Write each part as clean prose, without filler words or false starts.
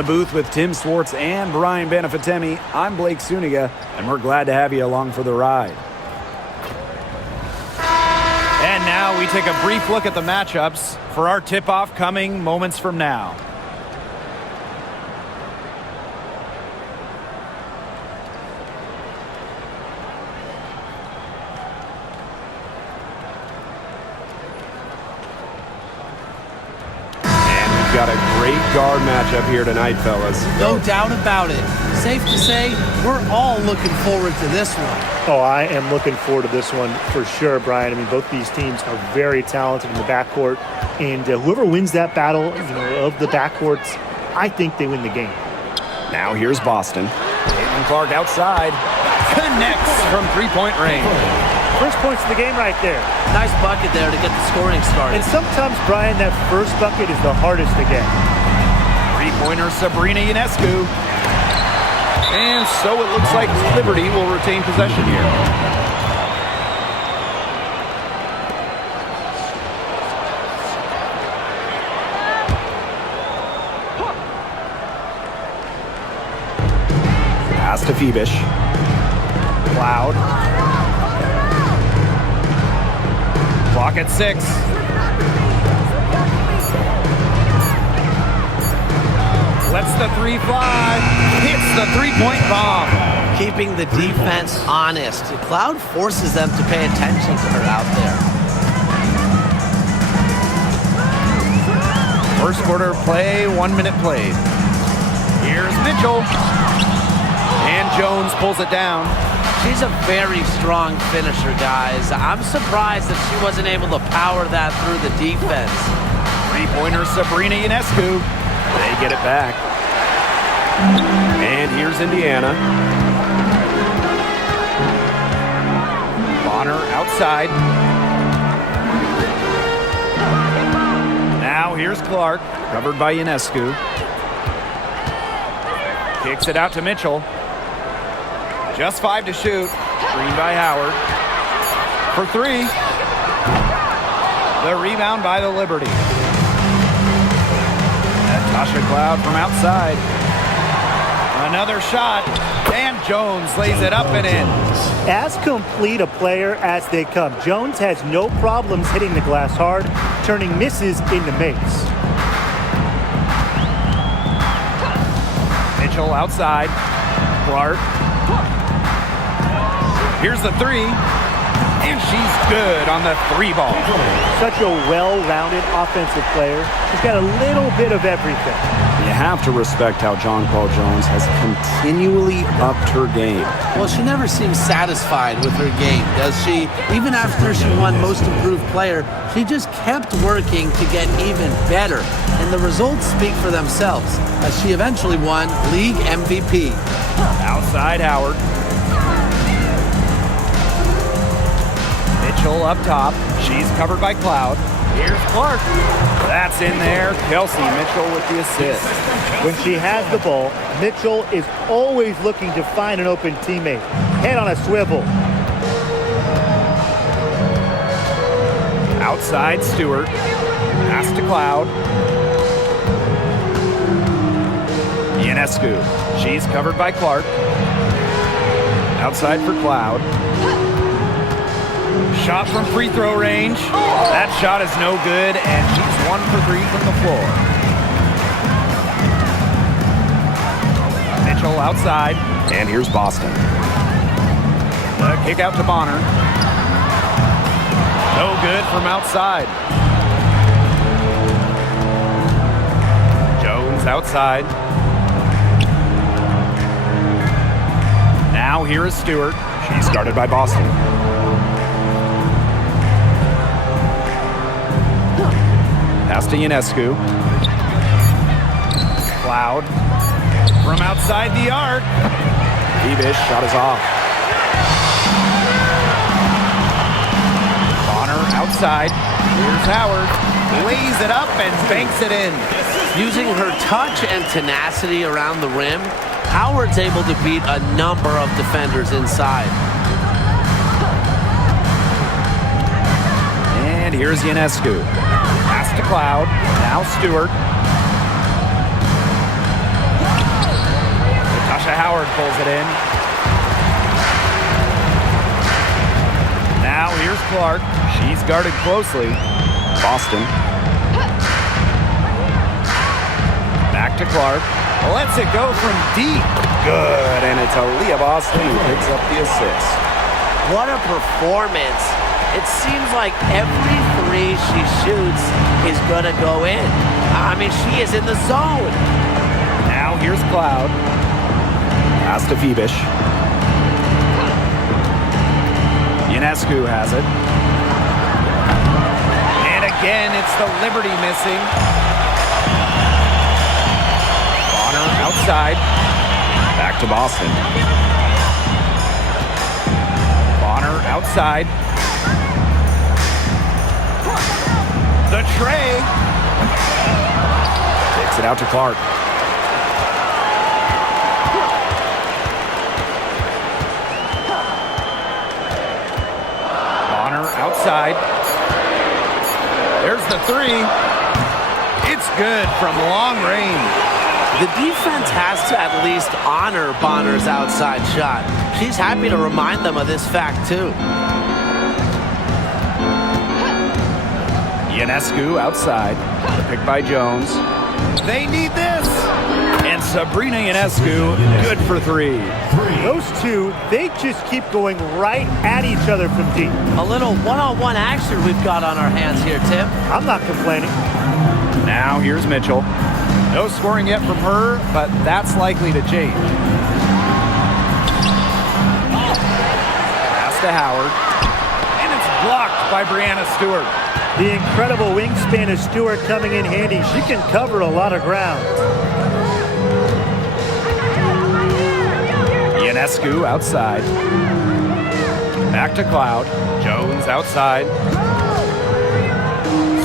the booth with Tim Swartz and Brian Benefitemi, I'm Blake Suniga, and we're glad to have you along for the ride. And now we take a brief look at the matchups for our tip-off coming moments from now. Got a great guard matchup here tonight, fellas. No doubt about it. Safe to say, we're all looking forward to this one. Oh, I am looking forward to this one for sure, Brian. I mean, both these teams are very talented in the backcourt, and whoever wins that battle, of the backcourts, I think they win the game. Now here's Boston. Caitlin Clark outside. Connects from three-point range. First points of the game right there. Nice bucket there to get the scoring started. And sometimes, Brian, that first bucket is the hardest to get. Three-pointer Sabrina Ionescu. And so it looks like Liberty will retain possession here. Pass to Phoebish. Cloud. Clock at 6. Lets the three fly. Hits the three-point bomb. Keeping the defense honest. Cloud forces them to pay attention to her out there. First quarter play, 1 minute played. Here's Mitchell. And Jones pulls it down. She's a very strong finisher, guys. I'm surprised that she wasn't able to power that through the defense. Three-pointer Sabrina Ionescu. They get it back. And here's Indiana. Bonner outside. Now here's Clark, covered by Ionescu. Kicks it out to Mitchell. Just 5 to shoot. Screen by Howard. For 3. The rebound by the Liberty. Natasha Cloud from outside. Another shot. And Jones lays it up and in. As complete a player as they come, Jones has no problems hitting the glass hard, turning misses into makes. Mitchell outside. Clark. Here's the 3, and she's good on the 3 ball. Such a well-rounded offensive player. She's got a little bit of everything. You have to respect how John Paul Jones has continually upped her game. Well, she never seems satisfied with her game, does she? Even after she won Most Improved Player, she just kept working to get even better. And the results speak for themselves, as she eventually won League MVP. Outside Howard. Mitchell up top. She's covered by Cloud. Here's Clark. That's in there. Kelsey Mitchell with the assist. When she has the ball, Mitchell is always looking to find an open teammate. Head on a swivel. Outside Stewart. Pass to Cloud. Ionescu. She's covered by Clark. Outside for Cloud. Shot from free throw range. That shot is no good, and she's 1 for 3 from the floor. Mitchell outside. And here's Boston. The kick out to Bonner. No good from outside. Jones outside. Now here is Stewart. She's guarded by Boston. Pass to Ionescu. Cloud from outside the arc. Phoebish shot is off. Bonner outside. Here's Howard. Lays it up and banks it in. Using her touch and tenacity around the rim, Howard's able to beat a number of defenders inside. And here's Ionescu. Pass to Cloud. Now Stewart. Tasha Howard pulls it in. Now here's Clark. She's guarded closely. Boston. Back to Clark. Lets it go from deep. Good, and it's Aaliyah Boston who picks up the assist. What a performance. It seems like every three she shoots is going to go in. I mean, she is in the zone. Now here's Cloud. Pass to Phoebish. Ionescu has it. And again, it's the Liberty missing. Bonner outside. Back to Boston. Bonner outside. The tray. Takes it out to Clark. Bonner outside. There's the three. It's good from long range. The defense has to at least honor Bonner's outside shot. She's happy to remind them of this fact, too. Ionescu outside. The pick by Jones. They need this. And Sabrina Ionescu, good for three. Those two, they just keep going right at each other from deep. A little one-on-one action we've got on our hands here, Tim. I'm not complaining. Now here's Mitchell. No scoring yet from her, but that's likely to change. Pass to Howard. And it's blocked by Breanna Stewart. The incredible wingspan of Stewart coming in handy. She can cover a lot of ground. Ionescu outside. Back to Cloud. Jones outside.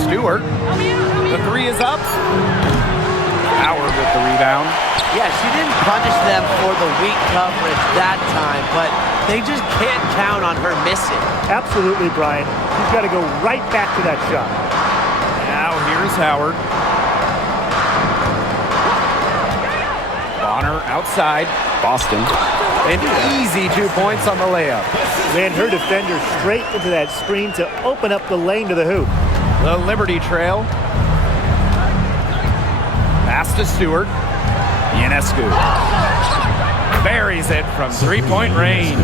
Stewart. The three is up. Howard with the rebound. Yeah, she didn't punish them for the weak coverage that time, but they just can't count on her missing. Absolutely, Brian. She's got to go right back to that shot. Now here's Howard. Bonner outside. Boston. An easy 2 points on the layup. Ran her defender straight into that screen to open up the lane to the hoop. The Liberty trail. Pass to Stewart. Ionescu buries it from three-point range.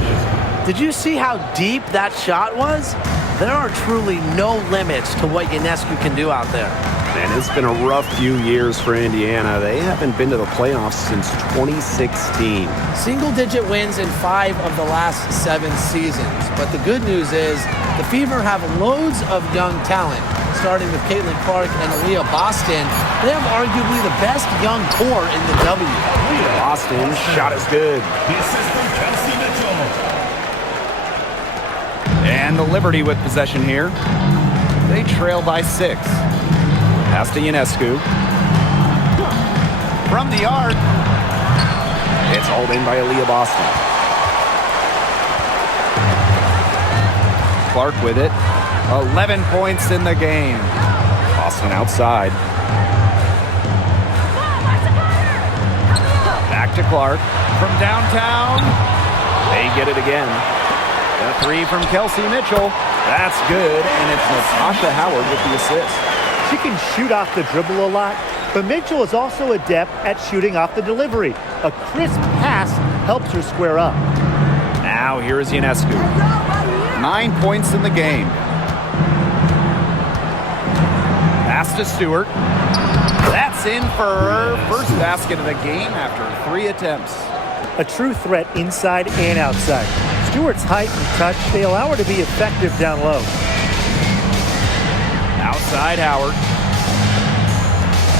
Did you see how deep that shot was? There are truly no limits to what Ionescu can do out there. And it's been a rough few years for Indiana. They haven't been to the playoffs since 2016. Single-digit wins in 5 of the last 7 seasons. But the good news is the Fever have loads of young talent. Starting with Caitlin Clark and Aaliyah Boston, they have arguably the best young core in the W. Boston shot is good. And the Liberty with possession here. They trail by 6. Pass to Ionescu. From the arc. It's hauled in by Aaliyah Boston. Clark with it. 11 points in the game. Boston outside. Back to Clark. From downtown. They get it again. The three from Kelsey Mitchell. That's good, and it's Natasha Howard with the assist. She can shoot off the dribble a lot, but Mitchell is also adept at shooting off the delivery. A crisp pass helps her square up. Now here is Ionescu. 9 points in the game. Pass to Stewart. That's in for her first basket of the game after 3 attempts. A true threat inside and outside. Stewart's height and touch, they allow her to be effective down low. Outside Howard.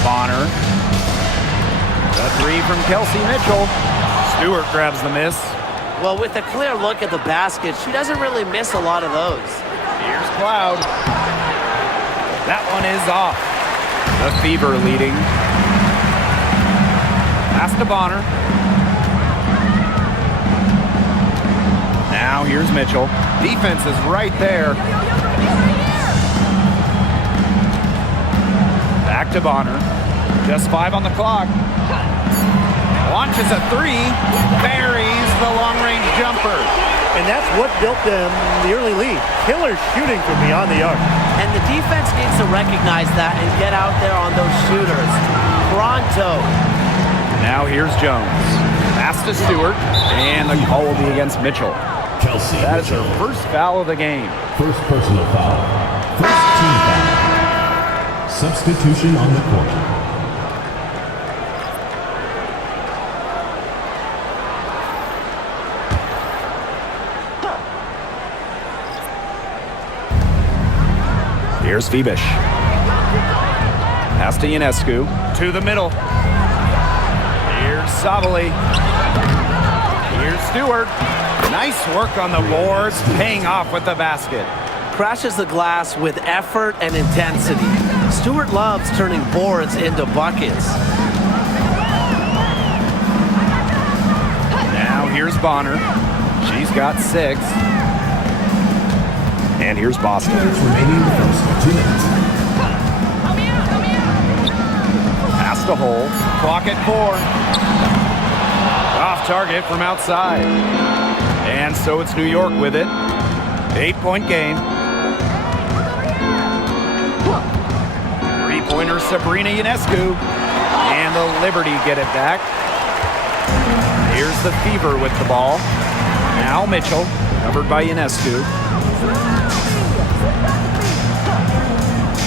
Bonner. The three from Kelsey Mitchell. Stewart grabs the miss. Well, with a clear look at the basket, she doesn't really miss a lot of those. Here's Cloud. That one is off. The Fever leading. Pass to Bonner. Now here's Mitchell. Defense is right there. Back to Bonner. Just 5 on the clock. Launches a three. Buries the long-range jumper. And that's what built them the early lead. Killer shooting from beyond the arc. And the defense needs to recognize that and get out there on those shooters. Pronto. Now here's Jones. Pass to Stewart. And the call will be against Mitchell. That is her first foul of the game. First personal foul. First team foul. Substitution on the court. Here's Fibish. Pass to Ionescu. To the middle. Here's Savali. Here's Stewart. Nice work on the boards, paying off with the basket. Crashes the glass with effort and intensity. Stewart loves turning boards into buckets. Now here's Bonner. She's got 6. And here's Boston. Remaining in the first 2 minutes. Pass to Hole. Clock at 4. Off target from outside. And so it's New York with it. 8-point game. 3-pointer Sabrina Ionescu. And the Liberty get it back. Here's the Fever with the ball. Now Mitchell, covered by Ionescu.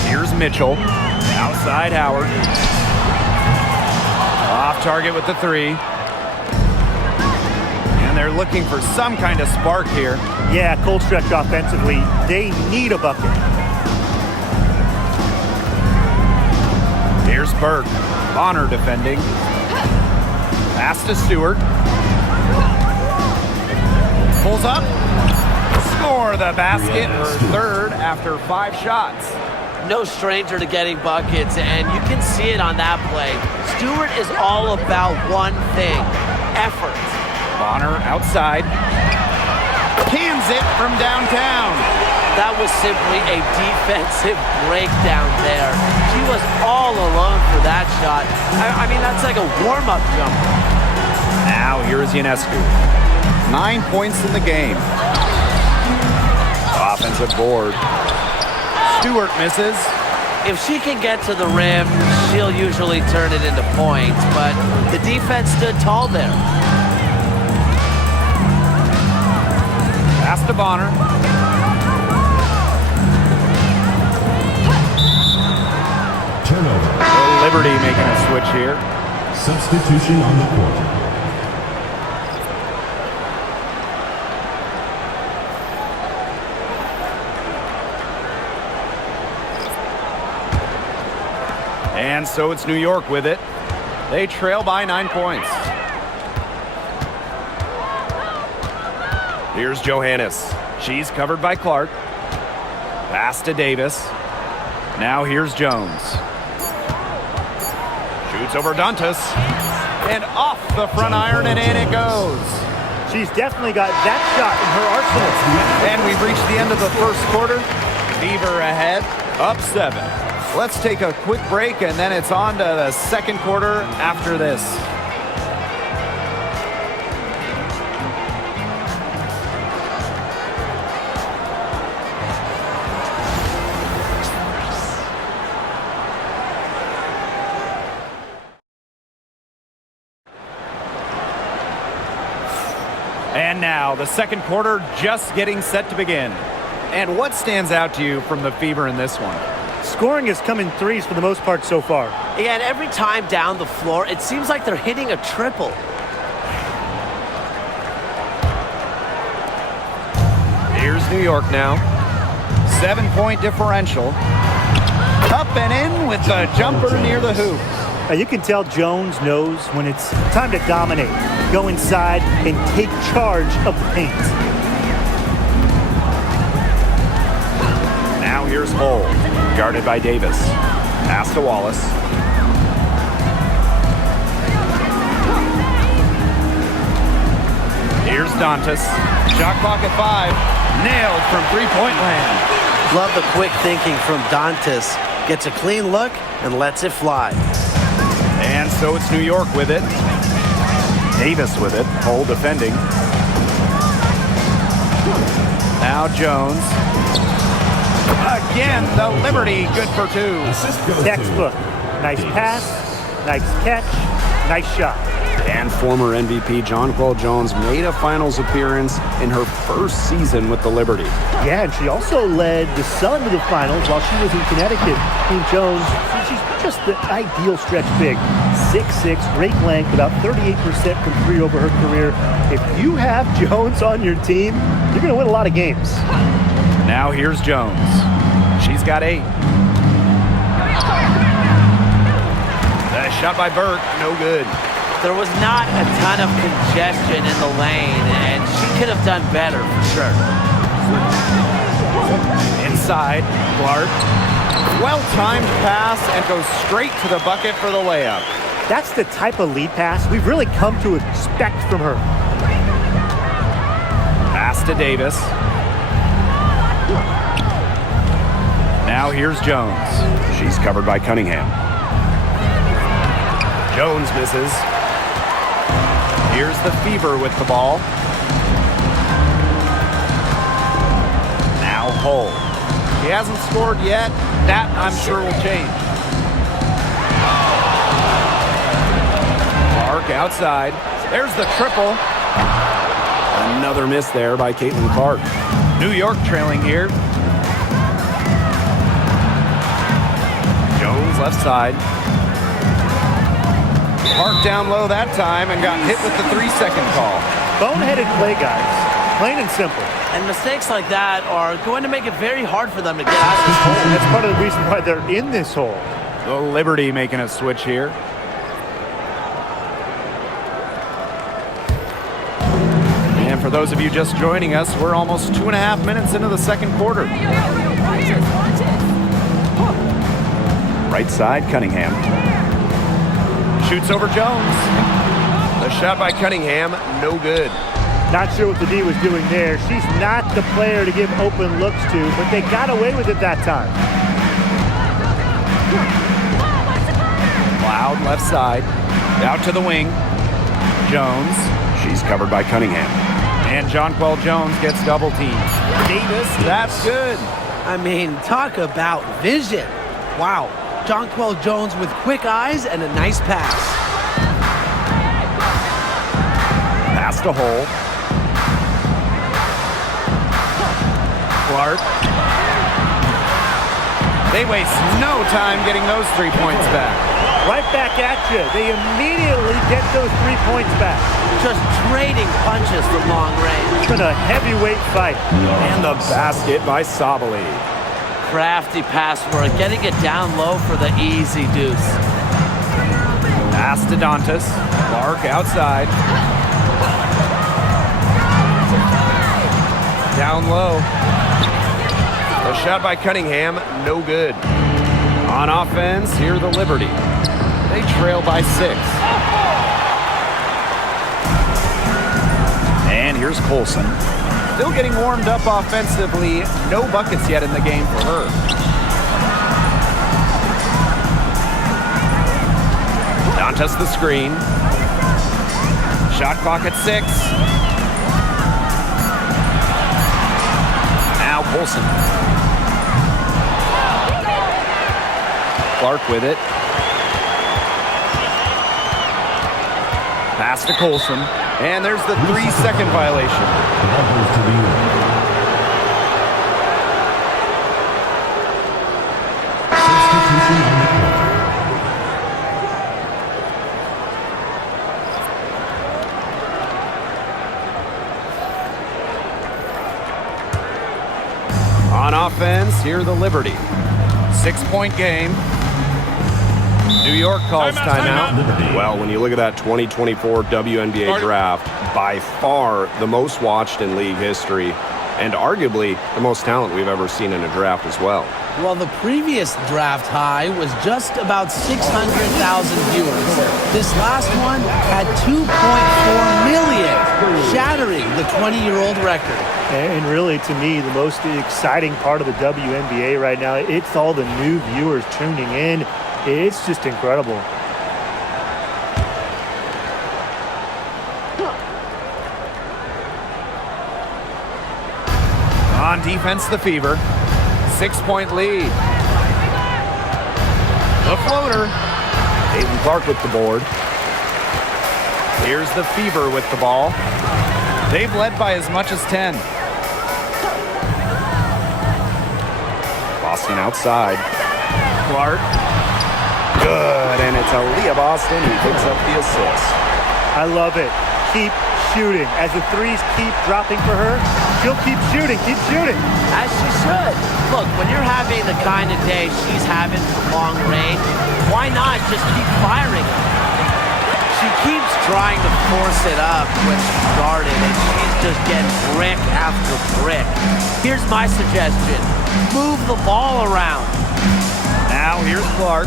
Here's Mitchell. Outside Howard. Off target with the 3. And they're looking for some kind of spark here. Yeah, cold stretch offensively. They need a bucket. Here's Burke. Bonner defending. Pass to Stewart. Pulls up. Score the basket for third after 5 shots. No stranger to getting buckets, and you can see it on that play. Stewart is all about one thing, effort. Bonner outside. Cans it from downtown. That was simply a defensive breakdown there. She was all alone for that shot. I mean, that's like a warm-up jumper. Now here is Ionescu. 9 points in the game. Offensive board. Stewart misses. If she can get to the rim, she'll usually turn it into points, but the defense stood tall there. Pass to Bonner. Turnover. The Liberty making a switch here. Substitution on the court. And so it's New York with it. They trail by 9 points. Here's Johannes. She's covered by Clark. Pass to Davis. Now here's Jones. Shoots over Dantas. And off the front iron, and in it goes. She's definitely got that shot in her arsenal. And we've reached the end of the first quarter. Fever ahead, up 7. Let's take a quick break, and then it's on to the second quarter after this. And now, the second quarter just getting set to begin. And what stands out to you from the Fever in this one? Scoring has come in threes for the most part so far. Yeah, and every time down the floor, it seems like they're hitting a triple. Here's New York now. 7-point differential. Up and in with the jumper near the hoop. Now you can tell Jones knows when it's time to dominate, go inside, and take charge of the paint. Now here's Hull, guarded by Davis. Pass to Wallace. Here's Dantas. Shot clock at 5. Nailed from three-point land. Love the quick thinking from Dantas. Gets a clean look and lets it fly. And so it's New York with it. Davis with it. Hole defending. Now Jones. Again, the Liberty, good for 2. Assist goes Textbook. to Nice Davis. pass, nice catch, nice shot. And former MVP Jonquel Jones made a finals appearance in her first season with the Liberty. Yeah, and she also led the Sun to the finals while she was in Connecticut. Team Jones, she's just the ideal stretch big. 6'6", great length, about 38% from 3 over her career. If you have Jones on your team, you're going to win a lot of games. Now here's Jones. She's got 8. The shot by Burke, no good. There was not a ton of congestion in the lane, and she could have done better for sure. Inside, Clark. Well-timed pass and goes straight to the bucket for the layup. That's the type of lead pass we've really come to expect from her. Pass to Davis. Now here's Jones. She's covered by Cunningham. Jones misses. Here's the Fever with the ball. Now Hull. He hasn't scored yet. That, I'm sure, will change. Clark outside. There's the triple. Another miss there by Caitlin Clark. New York trailing here. Jones left side. Clark down low that time and got hit with the 3-second call. Boneheaded play, guys. Plain and simple. And mistakes like that are going to make it very hard for them to get out of this hole. And that's part of the reason why they're in this hole. The Liberty making a switch here. And for those of you just joining us, we're almost 2.5 minutes into the second quarter. Right side, Cunningham. Shoots over Jones. The shot by Cunningham, no good. Not sure what the D was doing there. She's not the player to give open looks to, but they got away with it that time. Loud left side. Out to the wing. Jones. She's covered by Cunningham. And Jonquel Jones gets double teamed. Davis, that's good. I mean, talk about vision. Wow. Jonquel Jones with quick eyes and a nice pass. Pass to Hole. Clark. They waste no time getting those 3 points back. Right back at you. They immediately get those 3 points back. Just trading punches from long range. It's been a heavyweight fight. And the basket by Sabali. Crafty pass work, getting it down low for the easy deuce. Pass to Dantas. Clark outside. Down low. The shot by Cunningham, no good. On offense, here the Liberty. They trail by 6. And here's Colson. Still getting warmed up offensively. No buckets yet in the game for her. Dantas the screen. Shot clock at 6. Now Colson. Clark with it. Pass to Colson. And there's the 3-second violation. Ball goes to the unit. Substitution on the court. On offense, here the Liberty. 6-point game. New York calls timeout. Well, when you look at that 2024 WNBA draft, by far the most watched in league history, and arguably the most talent we've ever seen in a draft as well. Well, the previous draft high was just about 600,000 viewers. This last one had 2.4 million, shattering the 20-year-old record. And really, to me, the most exciting part of the WNBA right now, it's all the new viewers tuning in. It's just incredible. On defense, the Fever. 6-point lead. The floater. Caitlin Clark with the board. Here's the Fever with the ball. They've led by as much as 10. Boston outside. Clark. Good, and it's Aaliyah Boston who picks up the assist. I love it. Keep shooting. As the threes keep dropping for her, she'll keep shooting. Keep shooting. As she should. Look, when you're having the kind of day she's having from long range, why not just keep firing them? She keeps trying to force it up when she's guarded, and she's just getting brick after brick. Here's my suggestion. Move the ball around. Now here's Clark.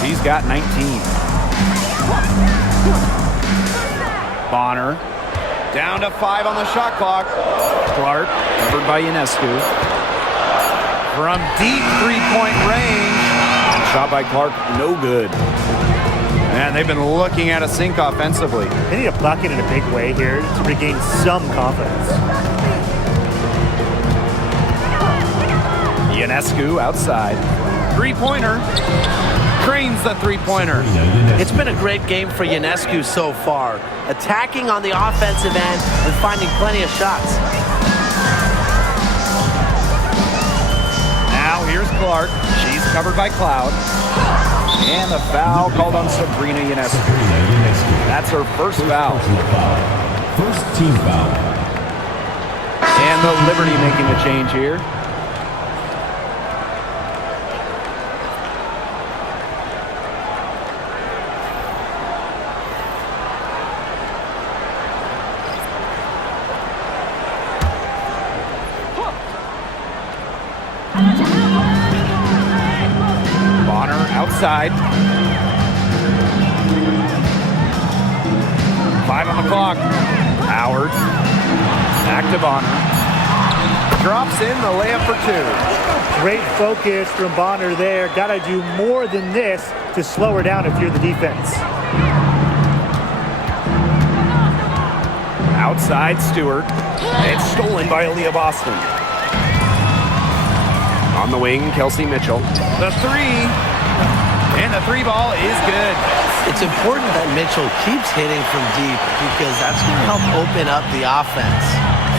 She's got 19. Bonner. Down to 5 on the shot clock. Clark, covered by Ionescu. From deep three-point range. Shot by Clark, no good. Man, they've been looking at a sink offensively. They need a bucket in a big way here to regain some confidence. Ionescu outside. Three-pointer. Cranes the three-pointer. It's been a great game for Ionescu so far, attacking on the offensive end and finding plenty of shots. Now here's Clark. She's covered by Cloud. And the foul called on Sabrina Ionescu. That's her first foul. First team foul. And the Liberty making a change here. Bonner outside. 5 on the clock. Howard. Back to Bonner. Drops in the layup for 2. Great focus from Bonner there. Got to do more than this to slow her down if you're the defense. Outside Stewart. It's stolen by Aaliyah Boston. On the wing, Kelsey Mitchell. The 3. And the 3 ball is good. It's important that Mitchell keeps hitting from deep because that's going to help open up the offense.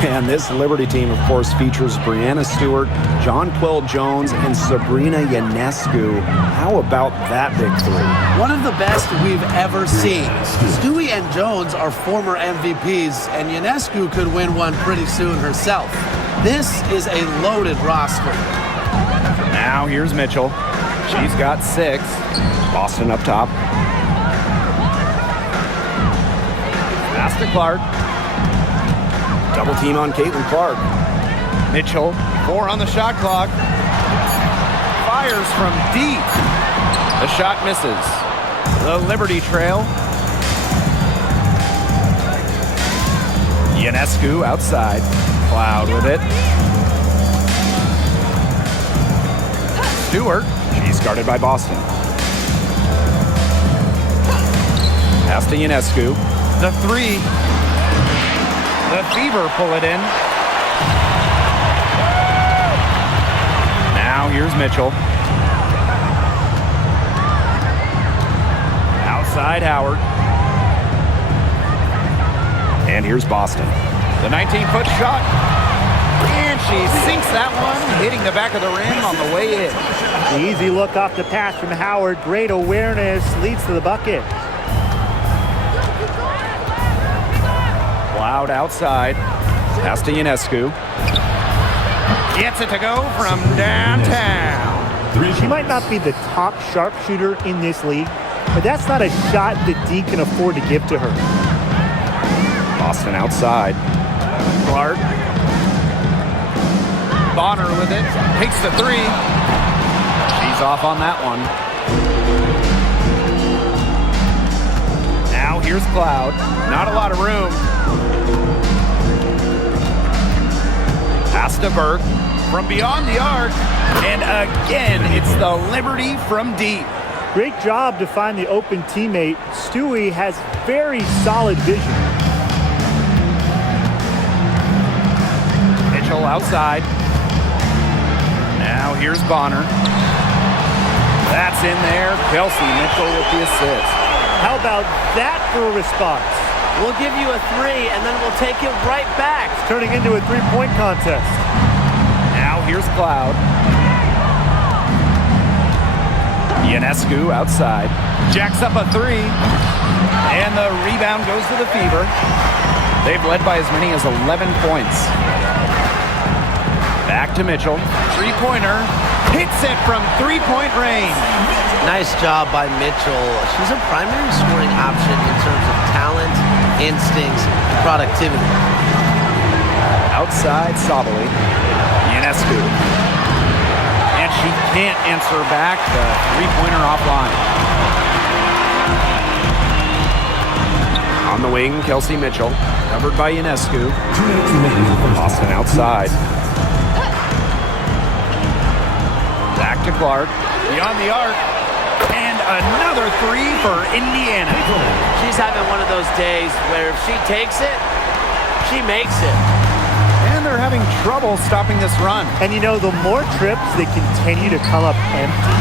And this Liberty team, of course, features Brianna Stewart, Jonquel Jones, and Sabrina Ionescu. How about that big 3? One of the best we've ever seen. Stewie and Jones are former MVPs, and Ionescu could win one pretty soon herself. This is a loaded roster. Now here's Mitchell. She's got 6. Boston up top. Pass to Clark. Double team on Caitlin Clark. Mitchell, 4 on the shot clock. Fires from deep. The shot misses. The Liberty trail. Ionescu outside. Cloud with it. Stewart. She's guarded by Boston. Pass to Ionescu. The 3. The Fever pull it in. Now here's Mitchell. Outside Howard. And here's Boston. The 19-foot shot. And she sinks that one, hitting the back of the rim on the way in. The easy look off the pass from Howard. Great awareness. Leads to the bucket. Cloud outside. Pass to Ionescu. Gets it to go from downtown. She might not be the top sharpshooter in this league, but that's not a shot that D can afford to give to her. Boston outside. Clark. Bonner with it. Takes the 3. She's off on that one. Now here's Cloud. Not a lot of room. Pass to Burke from beyond the arc. And again, it's the Liberty from deep. Great job to find the open teammate. Stewie has very solid vision. Mitchell outside. here's Bonner. That's in there. Kelsey Mitchell with the assist. How about that for a response? We'll give you a 3, and then we'll take it right back. It's turning into a three-point contest. Now here's Cloud. Ionescu outside. Jacks up a 3. And the rebound goes to the Fever. They've led by as many as 11 points. Back to Mitchell. Three-pointer. Hits it from three-point range. Nice job by Mitchell. She's a primary scoring option in terms of talent, instincts, and productivity. Outside Sabali. Ionescu. And she can't answer back the three-pointer offline. On the wing, Kelsey Mitchell. Covered by Ionescu. Austin outside. Back to Clark. Beyond the arc. And another 3 for Indiana. She's having one of those days where if she takes it, she makes it. And they're having trouble stopping this run. And you know, the more trips they continue to come up empty,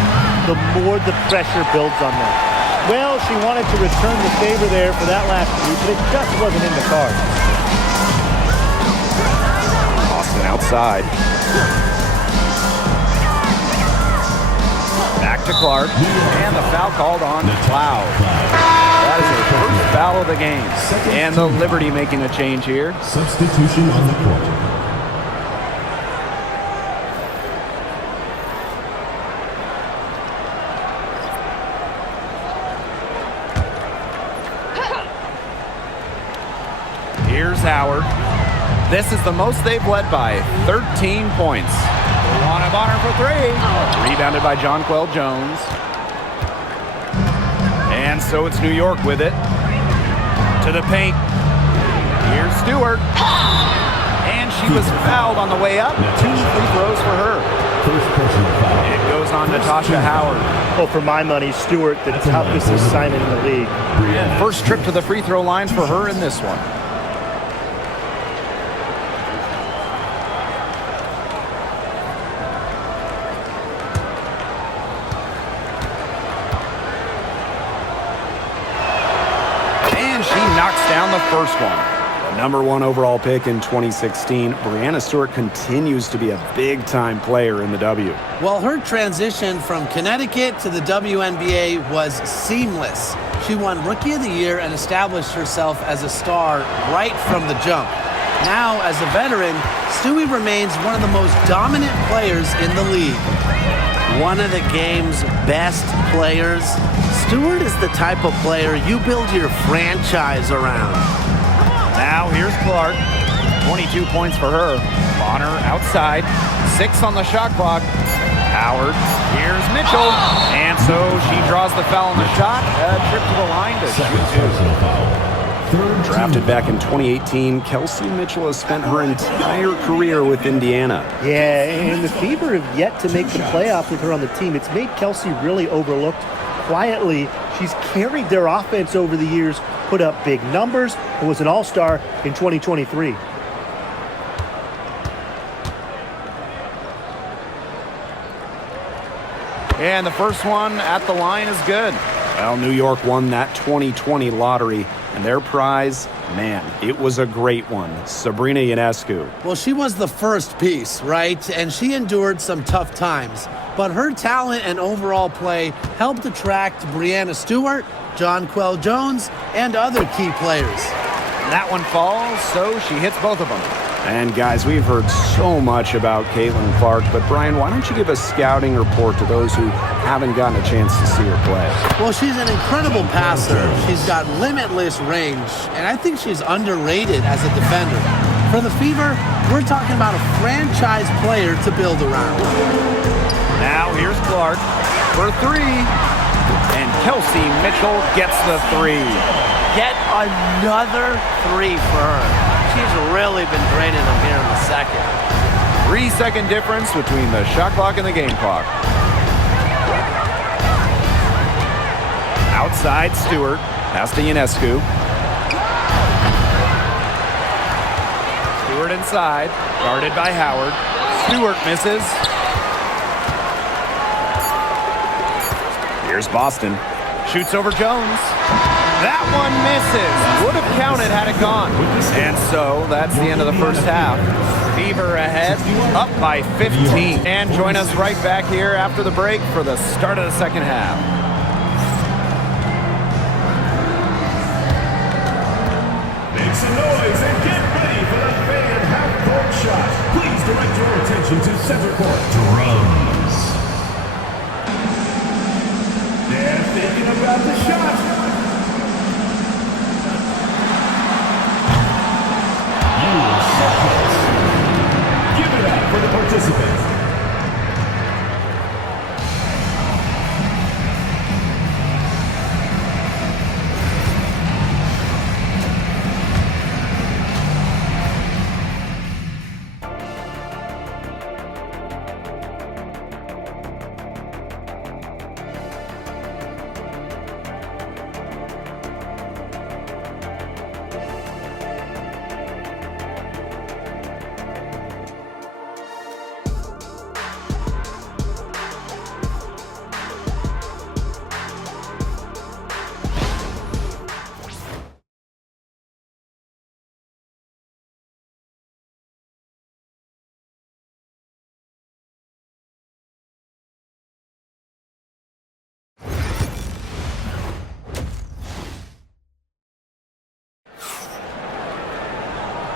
the more the pressure builds on them. Well, she wanted to return the favor there for that last 3, but it just wasn't in the cards. Austin outside. Back to Clark. And the foul called on Cloud. That is her first foul of the game. And the Liberty making a change here. Substitution on the court. Here's Howard. This is the most they've led by 13 points. Luana Bonner for 3. Rebounded by Jonquel Jones. And so it's New York with it. To the paint. Here's Stewart. And she was fouled on the way up. 2 free throws for her. First personal foul. It goes on Natasha Howard. Well, for my money, Stewart, the toughest assignment in the league. First trip to the free throw line for her in this one. Knocks down the first one. The number 1 overall pick in 2016, Breanna Stewart continues to be a big-time player in the W. Well, her transition from Connecticut to the WNBA was seamless. She won Rookie of the Year and established herself as a star right from the jump. Now, as a veteran, Stewie remains one of the most dominant players in the league. One of the game's best players. Stewart is the type of player you build your franchise around. Now here's Clark. 22 points for her. Bonner outside. 6 on the shot clock. Howard. Here's Mitchell. And so she draws the foul on the shot. A trip to the line to Second shoot 2. personal foul. Third Drafted back in 2018, Kelsey Mitchell has spent her entire career with Indiana. Yeah, and the Fever have yet to make the playoffs with her on the team. It's made Kelsey really overlooked. Quietly, she's carried their offense over the years, put up big numbers, and was an all-star in 2023. And the first one at the line is good. Well, New York won that 2020 lottery, and their prize, man, it was a great one. Sabrina Ionescu. Well, she was the first piece, right? And she endured some tough times. But her talent and overall play helped attract Breanna Stewart, Jonquel Jones, and other key players. That one falls, so she hits both of them. And guys, we've heard so much about Caitlin Clark, but Brian, why don't you give a scouting report to those who haven't gotten a chance to see her play? Well, she's an incredible passer. She's got limitless range, and I think she's underrated as a defender. For the Fever, we're talking about a franchise player to build around. Now here's Clark for 3. And Kelsey Mitchell gets the 3. Get another 3 for her. She's really been draining them here in the second. 3-second difference between the shot clock and the game clock. Outside Stewart. Pass to Ionescu. Stewart inside. Guarded by Howard. Stewart misses. Here's Boston. Shoots over Jones. That one misses. Would have counted had it gone. And so that's the end of the first half. Fever ahead, up by 15. And join us right back here after the break for the start of the second half. Make some noise and get ready for the fan half-court shot. Please direct your attention to center court. Drums. They're thinking about the shot. Give it up for the participants.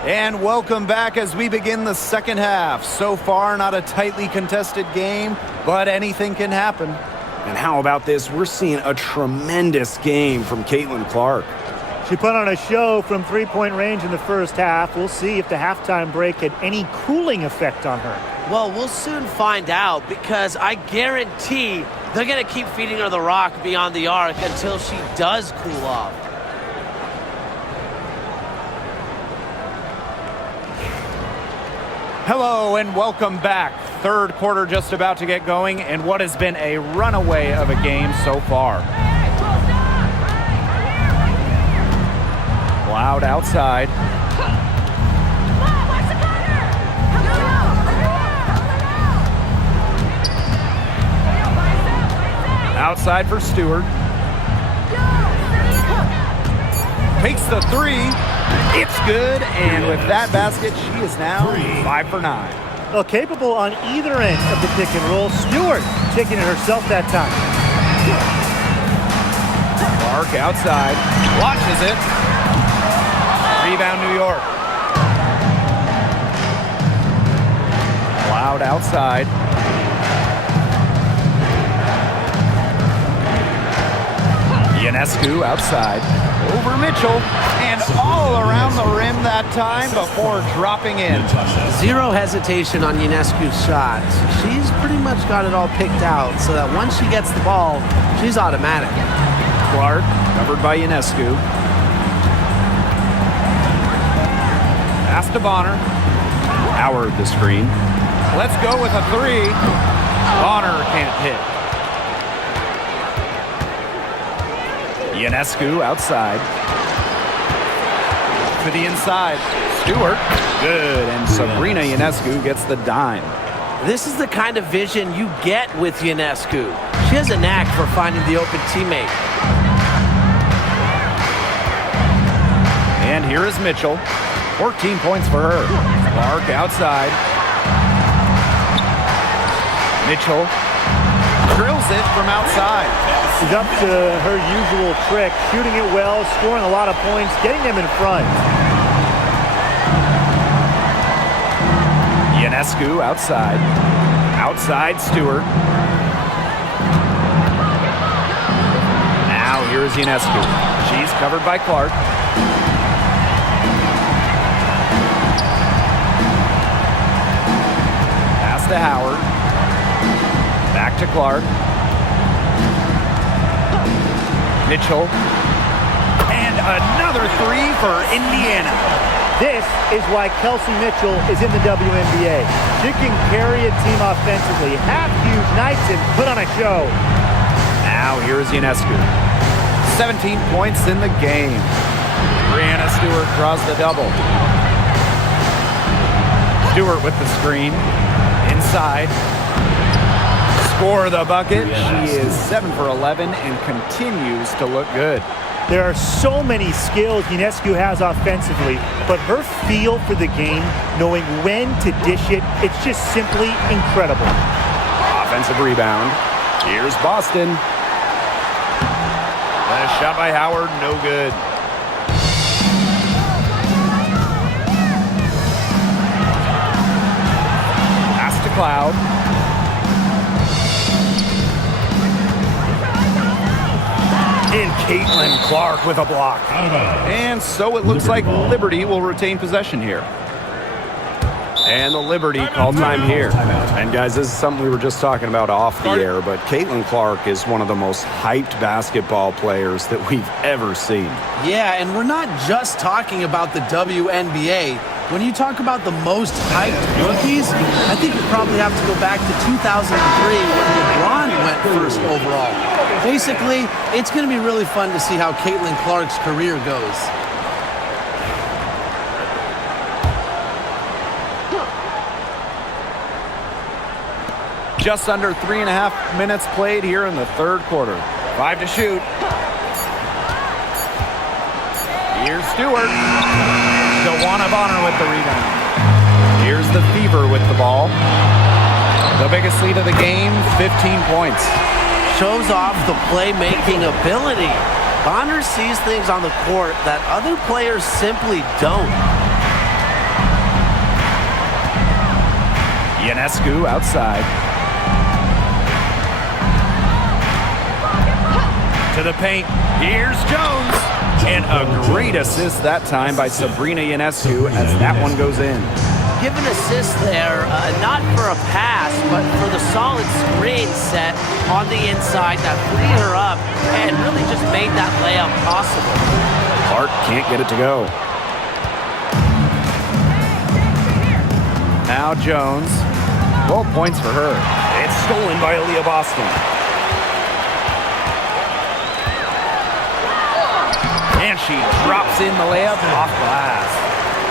And welcome back as we begin the second half. So far, not a tightly contested game, but anything can happen. And how about this? We're seeing a tremendous game from Caitlin Clark. She put on a show from three-point range in the first half. We'll see if the halftime break had any cooling effect on her. Well, we'll soon find out because I guarantee they're going to keep feeding her the rock beyond the arc until she does cool off. Hello and welcome back. Third quarter just about to get going and what has been a runaway of a game so far. Loud outside. Outside for Stewart. Takes the three. It's good, and with that basket, she is now 5 for 9. Well, capable on either end of the pick and roll. Stewart taking it herself that time. Clark outside, watches it. Rebound, New York. Loud outside. Ionescu outside. Over Mitchell, and all around the rim that time before dropping in. Zero hesitation on Ionescu's shot. She's pretty much got it all picked out so that once she gets the ball, she's automatic. Clark, covered by Ionescu. Pass to Bonner. Howard the screen. Let's go with a three. Bonner can't hit. Ionescu outside. To the inside. Stewart. Good. And Sabrina Ionescu gets the dime. This is the kind of vision you get with Ionescu. She has a knack for finding the open teammate. And here is Mitchell. 14 points for her. Clark outside. Mitchell drills it from outside. She's up to her usual trick, shooting it well, scoring a lot of points, getting them in front. Ionescu outside. Outside Stewart. Now here's Ionescu. She's covered by Clark. Pass to Howard. Back to Clark. Mitchell. And another three for Indiana. This is why Kelsey Mitchell is in the WNBA. She can carry a team offensively, have huge nights, and put on a show. Now here's Ionescu. 17 points in the game. Brianna Stewart draws the double. Stewart with the screen. Inside. for the bucket. She is 7 for 11 and continues to look good. There are so many skills Ionescu has offensively, but her feel for the game, knowing when to dish it, it's just simply incredible. Offensive rebound. Here's Boston. A shot by Howard, no good. Pass to Cloud. And Caitlin Clark with a block. And so it looks like Liberty will retain possession here. And the Liberty call time here. And guys, this is something we were just talking about off the air, but Caitlin Clark is one of the most hyped basketball players that we've ever seen. Yeah, and we're not just talking about the WNBA. When you talk about the most hyped rookies, I think you probably have to go back to 2003 when LeBron went first overall. Basically, it's going to be really fun to see how Caitlin Clark's career goes. Just under 3.5 minutes played here in the third quarter. 5 to shoot. Here's Stewart. DeWanna Bonner with the rebound. Here's the Fever with the ball. The biggest lead of the game, 15 points. Shows off the playmaking ability. Bonner sees things on the court that other players simply don't. Ionescu outside. To the paint. Here's Jones. And a great assist that time by Sabrina Ionescu as that one goes in. Give an assist there, not for a pass, but for the solid screen set on the inside that freed her up and really just made that layup possible. Clark can't get it to go. Now Jones. 12 points for her. It's stolen by Aaliyah Boston. And she drops in the layup off glass.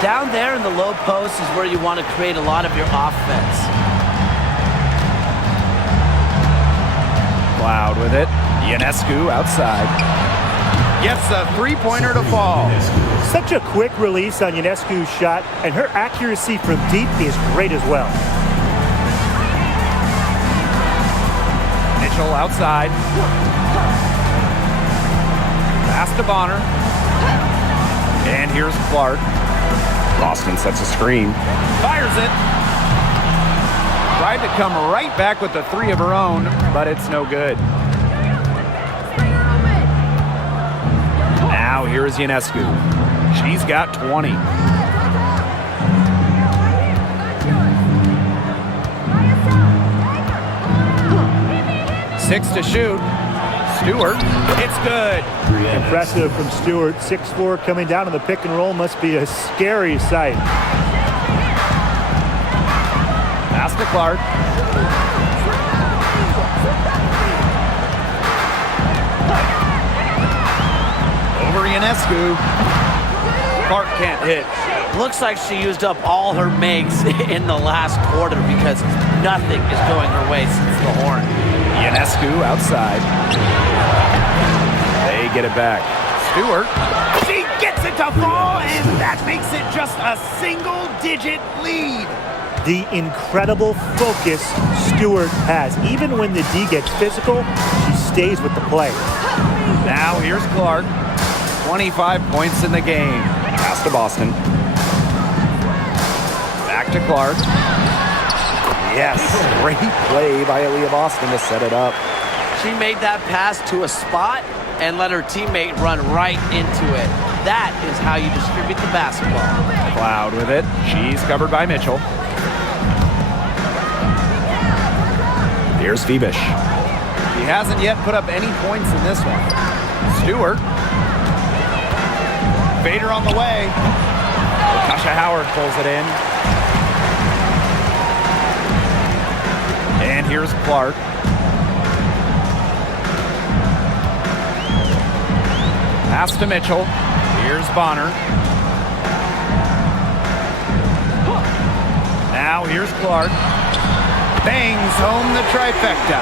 Down there in the low post is where you want to create a lot of your offense. Cloud with it. Ionescu outside. Gets a three-pointer to fall. Such a quick release on Ionescu's shot, and her accuracy from deep is great as well. Mitchell outside. Pass to Bonner. And here's Clark. Boston sets a screen. Fires it. Tried to come right back with the three of her own, but it's no good. Now here's Ionescu. She's got 20. Six to shoot. Stewart, it's good. Impressive from Stewart. 6'4", coming down on the pick and roll must be a scary sight. Pass to Clark. Over Ionescu. Clark can't hit. Looks like she used up all her makes in the last quarter because nothing is going her way since the horn. Ionescu outside. They get it back. Stewart. She gets it to fall, and that makes it just a single-digit lead. The incredible focus Stewart has. Even when the D gets physical, she stays with the play. Now here's Clark. 25 points in the game. Pass to Boston. Back to Clark. Yes, great play by Aaliyah Boston to set it up. She made that pass to a spot and let her teammate run right into it. That is how you distribute the basketball. Cloud with it. She's covered by Mitchell. Here's Febish. He hasn't yet put up any points in this one. Stewart. Vader on the way. Tasha Howard pulls it in. And here's Clark. Pass to Mitchell. Here's Bonner. Now here's Clark. Bangs home the trifecta.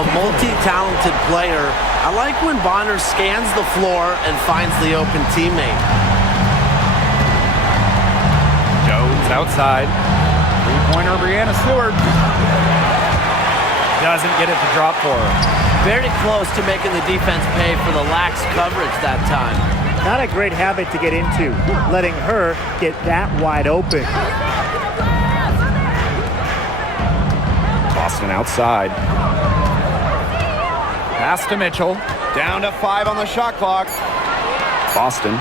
A multi-talented player. I like when Bonner scans the floor and finds the open teammate. Jones outside. Three-pointer, Brianna Stewart. Doesn't get it to drop for her. Very close to making the defense pay for the lax coverage that time. Not a great habit to get into, letting her get that wide open. Boston outside. Pass to Mitchell. Down to 5 on the shot clock. Boston.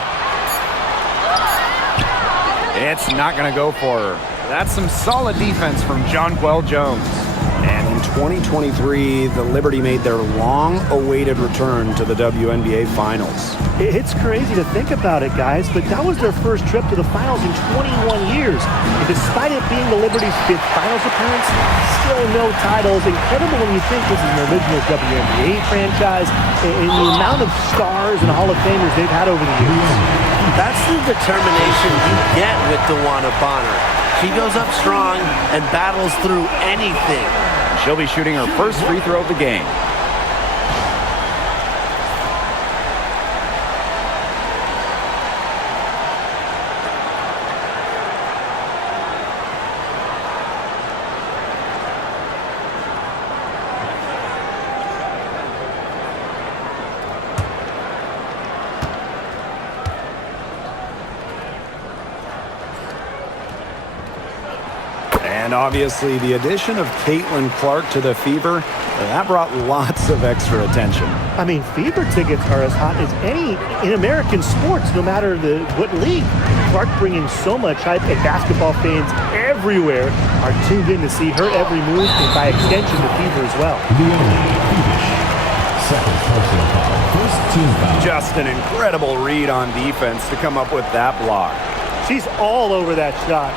It's not going to go for her. That's some solid defense from Jonquel Jones. And in 2023, the Liberty made their long-awaited return to the WNBA Finals. It's crazy to think about it, guys, but that was their first trip to the finals in 21 years. And despite it being the Liberty's 5th finals appearance, still no titles. Incredible when you think this is an original WNBA franchise and the amount of stars and Hall of Famers they've had over the years. That's the determination you get with DeWanna Bonner. She goes up strong and battles through anything. She'll be shooting her first free throw of the game. And obviously, the addition of Caitlin Clark to the Fever, that brought lots of extra attention. I mean, Fever tickets are as hot as any in American sports, no matter what league. Clark bringing so much hype, and basketball fans everywhere are tuned in to see her every move, and by extension, the Fever as well. Second personal foul. First team foul. Just an incredible read on defense to come up with that block. She's all over that shot.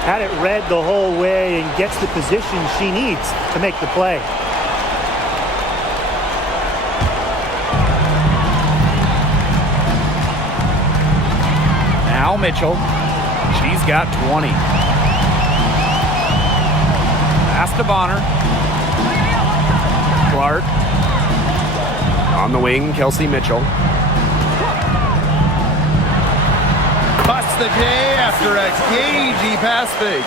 Had it read the whole way and gets the position she needs to make the play. Now Mitchell. She's got 20. Pass to Bonner. Clark. On the wing, Kelsey Mitchell. Busts the J after a cagey pass fake.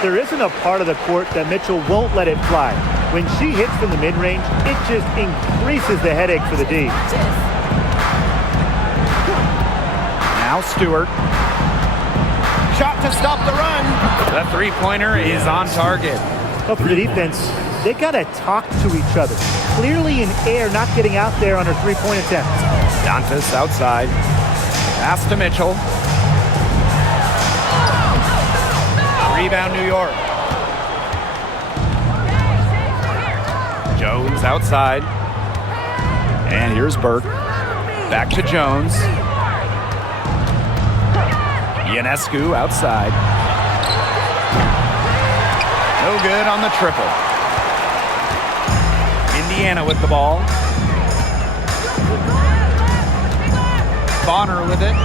There isn't a part of the court that Mitchell won't let it fly. When she hits from the mid-range, it just increases the headache for the D. Now Stewart. Shot to stop the run. The three-pointer is on target. But for the defense, they got to talk to each other. Clearly in air, not getting out there on her three-point attempt. Dantas outside. Pass to Mitchell. Rebound New York. Jones outside. And here's Burke. Back to Jones. Ionescu outside. No good on the triple. Indiana with the ball. Bonner with it.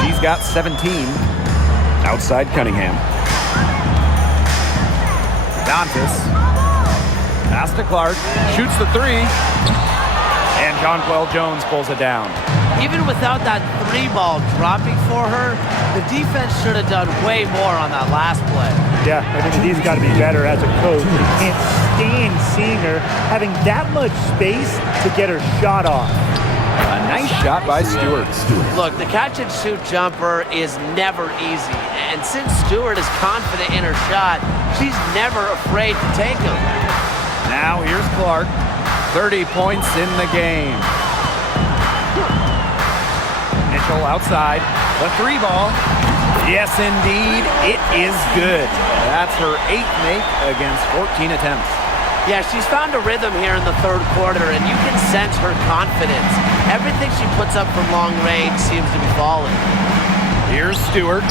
She's got 17. Outside Cunningham. Dantas. Pass to Clark. Shoots the three. And Jonquel Jones pulls it down. Even without that three ball dropping for her, the defense should have done way more on that last play. Yeah, I think he's got to be better as a coach. He can't stand seeing her having that much space to get her shot off. A nice shot by Stewart. Look, the catch-and-shoot jumper is never easy. And since Stewart is confident in her shot, she's never afraid to take them. Now here's Clark. 30 points in the game. Mitchell outside. The three ball. Yes, indeed. It is good. That's her 8th make against 14 attempts. Yeah, she's found a rhythm here in the third quarter, and you can sense her confidence. Everything she puts up from long range seems to be falling. Here's Stewart.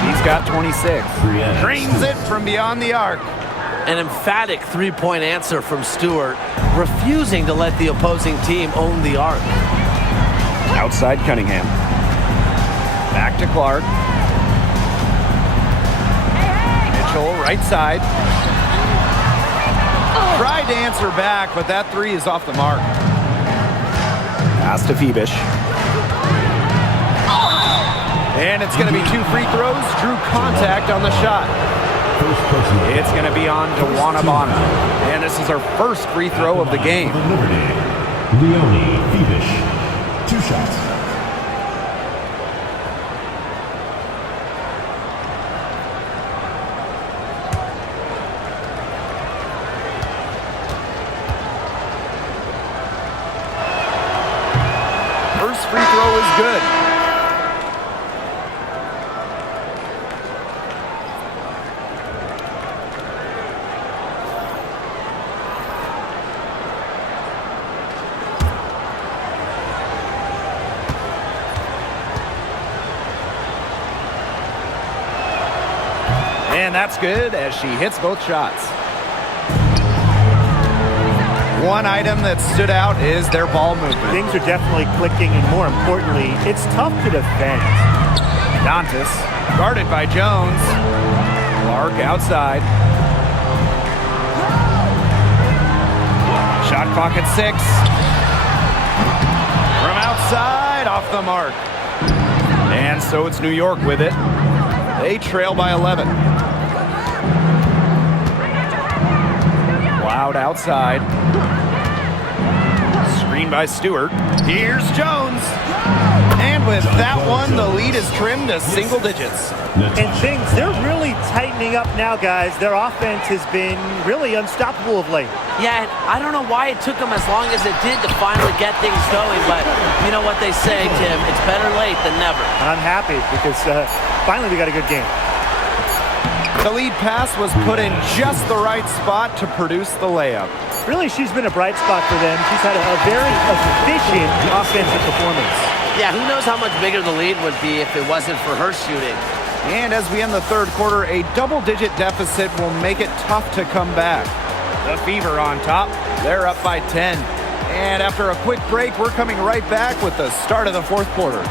She's got 26. Drains it from beyond the arc. An emphatic three-point answer from Stewart, refusing to let the opposing team own the arc. Outside Cunningham. Back to Clark. Mitchell right side. Tried to answer back, but that three is off the mark. Pass to Phoebish. And it's going to be 2 free throws. Drew contact on the shot. It's going to be on to Wanabana. And this is our first free throw of the game. Leonie Phoebish. 2 shots. First free throw is good. And that's good as she hits both shots. One item that stood out is their ball movement. Things are definitely clicking, and more importantly, it's tough to defend. Dantas, guarded by Jones. Clark outside. Shot clock at 6. From outside, off the mark. And so it's New York with it. They trail by 11. Loud outside. Screen by Stewart. Here's Jones. And with that one, the lead is trimmed to single digits. And they're really tightening up now, guys. Their offense has been really unstoppable of late. Yeah, and I don't know why it took them as long as it did to finally get things going, but you know what they say, Tim, it's better late than never. And I'm happy because finally we got a good game. The lead pass was put in just the right spot to produce the layup. Really, she's been a bright spot for them. She's had a very efficient offensive performance. Yeah, who knows how much bigger the lead would be if it wasn't for her shooting. And as we end the third quarter, a double-digit deficit will make it tough to come back. The Fever on top. They're up by 10. And after a quick break, we're coming right back with the start of the fourth quarter.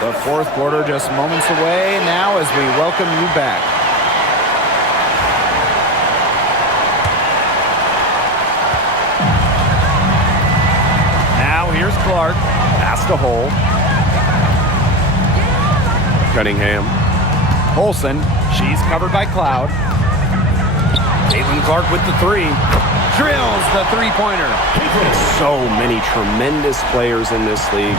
The fourth quarter just moments away now as we welcome you back. Now here's Clark. Pass to Hole. Cunningham. Olsen. She's covered by Cloud. Caitlin Clark with the three. Drills the three-pointer. So many tremendous players in this league.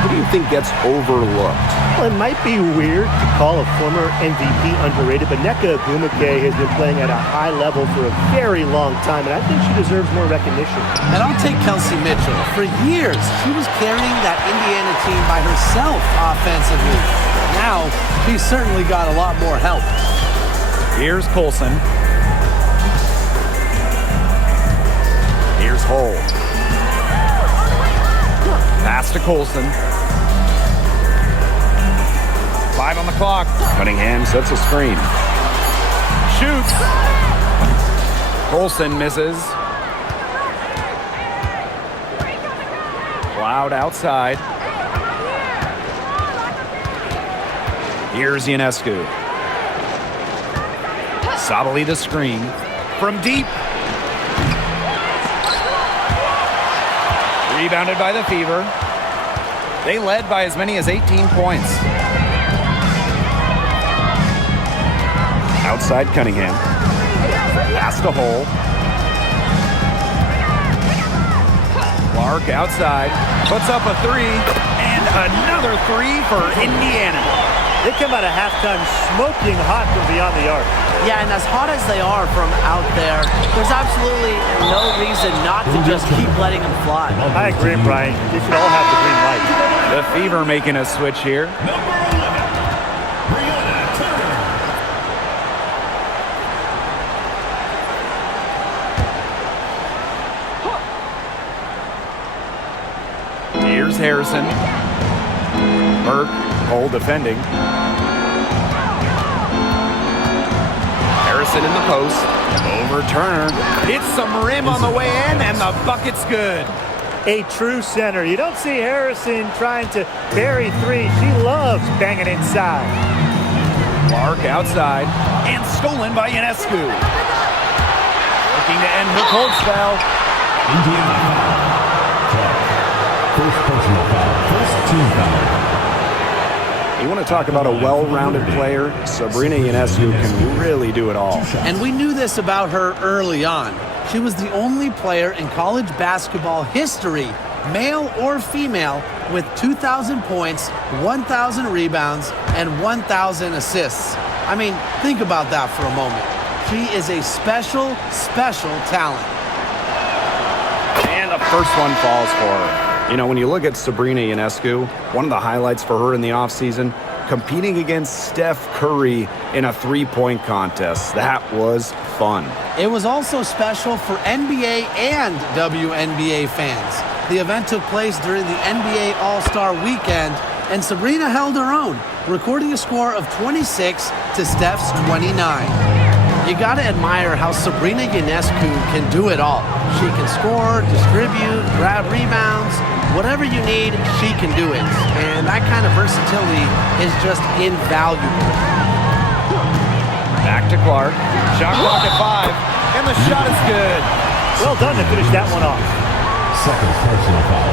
What do you think gets overlooked? Well, it might be weird to call a former MVP underrated, but Nneka Ogwumike has been playing at a high level for a very long time, and I think she deserves more recognition. And I'll take Kelsey Mitchell. For years, she was carrying that Indiana team by herself offensively. Now, she's certainly got a lot more help. Here's Colson. Here's Hole. Pass to Colson. 5 on the clock. Cunningham sets a screen. Shoots. Colson misses. Cloud outside. Here's Ionescu. Sabali the screen. From deep. Rebounded by the Fever. They led by as many as 18 points. Outside Cunningham. Pass to Hole. Clark outside. Puts up a three. And another three for Indiana. They come out of halftime smoking hot from beyond the arc. Yeah, and as hot as they are from out there, there's absolutely no reason not to just keep letting them fly. I agree, Brian. They should all have the green light. The Fever making a switch here. Here's Harrison. Burke, Hole defending. Harrison in the post. Overturned. Hits some rim on the way in, and the bucket's good. A true center. You don't see Harrison trying to bury three. She loves banging inside. Clark outside and stolen by Ionescu. Looking to end her cold spell. Indiana foul. Clark. First personal foul. First team foul. You want to talk about a well-rounded player? Sabrina Ionescu can really do it all. And we knew this about her early on. She was the only player in college basketball history, male or female, with 2,000 points, 1,000 rebounds, and 1,000 assists. I mean, think about that for a moment. She is a special, special talent. And the first one falls for her. You know, when you look at Sabrina Ionescu, one of the highlights for her in the offseason, competing against Steph Curry in a three-point contest. That was fun. It was also special for NBA and WNBA fans. The event took place during the NBA All-Star Weekend, and Sabrina held her own, recording a score of 26 to Steph's 29. You gotta admire how Sabrina Ionescu can do it all. She can score, distribute, grab rebounds, whatever you need, she can do it. And that kind of versatility is just invaluable. Back to Clark. Shot clock at 5, and the shot is good. Well done to finish that one off. Second personal foul.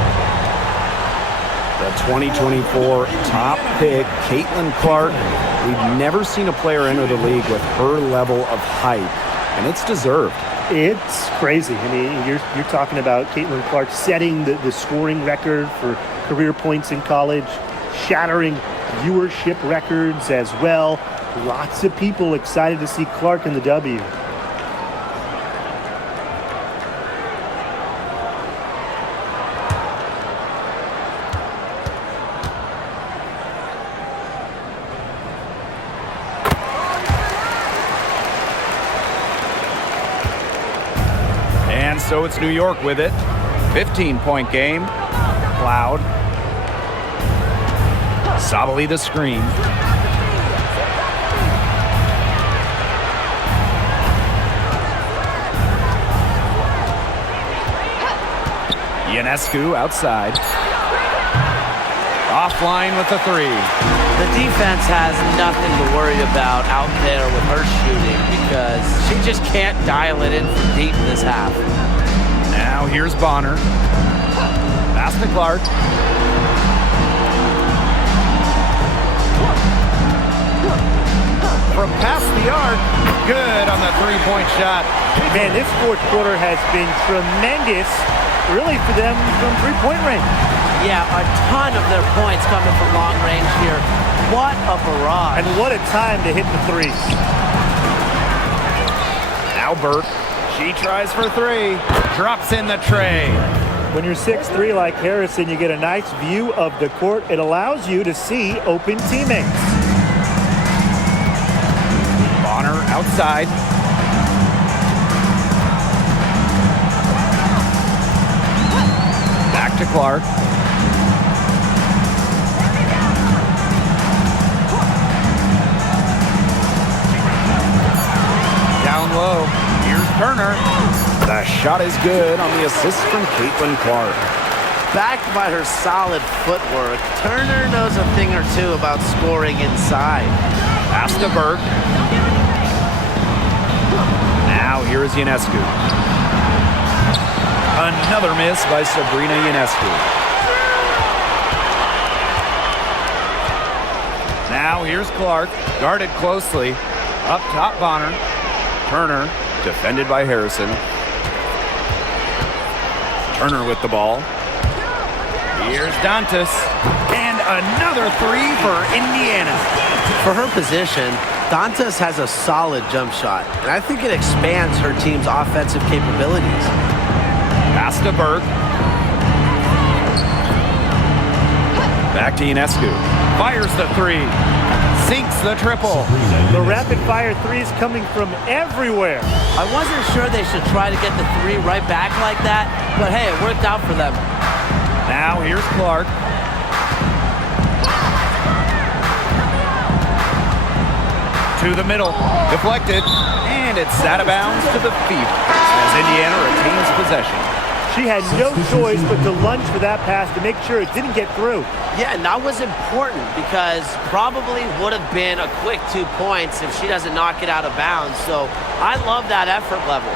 The 2024 top pick, Caitlin Clark. We've never seen a player enter the league with her level of hype, and it's deserved. It's crazy. I mean, you're talking about Caitlin Clark setting the scoring record for career points in college, shattering viewership records as well. Lots of people excited to see Clark in the W. And so it's New York with it. 15-point game. Cloud. Sabali the screen. Ionescu outside. Offline with the three. The defense has nothing to worry about out there with her shooting because she just can't dial it in from deep this half. Now here's Bonner. Pass to Clark. From past the arc. Good on the three-point shot. Man, this fourth quarter has been tremendous, really, for them from three-point range. Yeah, a ton of their points coming from long range here. What a barrage. And what a time to hit the threes. Now Burke. She tries for three. Drops in the tray. When you're 6'3" like Harrison, you get a nice view of the court. It allows you to see open teammates. Bonner outside. Back to Clark. Down low. Here's Turner. The shot is good on the assist from Caitlin Clark. Backed by her solid footwork, Turner knows a thing or two about scoring inside. Pass to Burke. Now here is Ionescu. Another miss by Sabrina Ionescu. Now here's Clark, guarded closely. Up top, Bonner. Turner, defended by Harrison. Turner with the ball. Here's Dantas. And another three for Indiana. For her position, Dantas has a solid jump shot, and I think it expands her team's offensive capabilities. Pass to Burke. Back to Ionescu. Fires the three. Sinks the triple. The rapid-fire threes coming from everywhere. I wasn't sure they should try to get the three right back like that, but hey, it worked out for them. Now here's Clark. To the middle. Deflected. And it's out of bounds to the Fever as Indiana retains possession. She had no choice but to lunge for that pass to make sure it didn't get through. Yeah, and that was important because probably would have been a quick 2 points if she doesn't knock it out of bounds. So I love that effort level.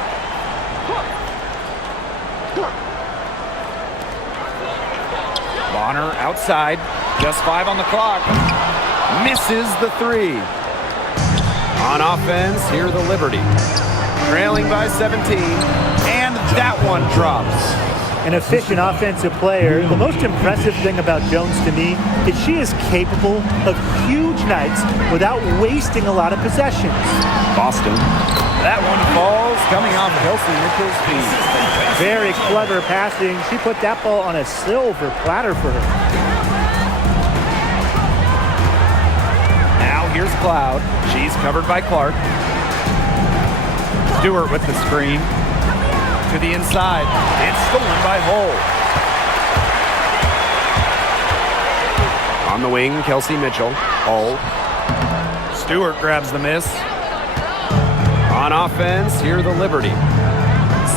Bonner outside. Just 5 on the clock. Misses the 3. On offense, here the Liberty. Trailing by 17. And that one drops. An efficient offensive player. The most impressive thing about Jones to me is she is capable of huge nights without wasting a lot of possessions. Boston. That one falls coming off Kelsey Mitchell's feet. Very clever passing. She put that ball on a silver platter for her. Now here's Cloud. She's covered by Clark. Stewart with the screen. To the inside. It's stolen by Hull. On the wing, Kelsey Mitchell. Hull. Stewart grabs the miss. On offense, here the Liberty.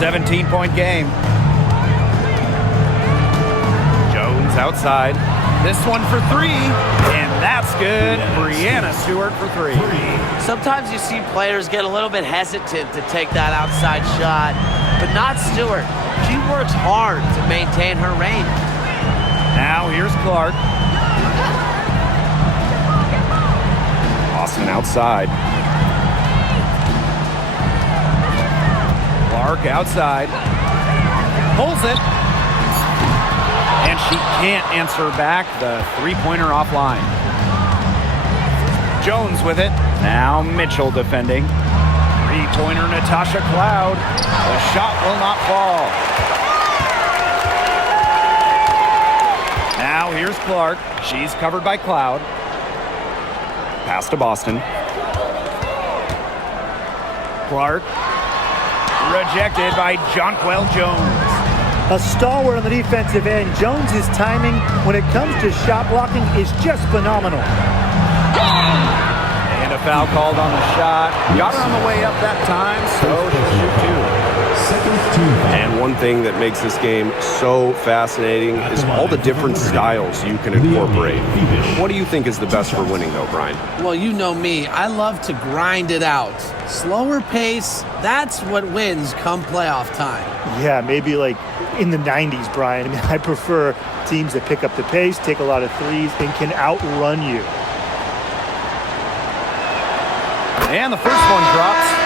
17-point game. Jones outside. This one for 3, and that's good. Brianna Stewart for 3. Sometimes you see players get a little bit hesitant to take that outside shot, but not Stewart. She works hard to maintain her range. Now here's Clark. Boston outside. Clark outside. Pulls it. And she can't answer back the 3-pointer offline. Jones with it. Now Mitchell defending. 3-pointer Natasha Cloud. The shot will not fall. Now here's Clark. She's covered by Cloud. Pass to Boston. Clark. Rejected by Jonquel Jones. A stalwart on the defensive end. Jones's timing when it comes to shot blocking is just phenomenal. And a foul called on the shot. Got her on the way up that time, so she'll shoot 2. And one thing that makes this game so fascinating is all the different styles you can incorporate. What do you think is the best for winning, though, Brian? Well, you know me. I love to grind it out. Slower pace, that's what wins come playoff time. Yeah, maybe like in the 90s, Brian. I mean, I prefer teams that pick up the pace, take a lot of threes, and can outrun you. And the first one drops.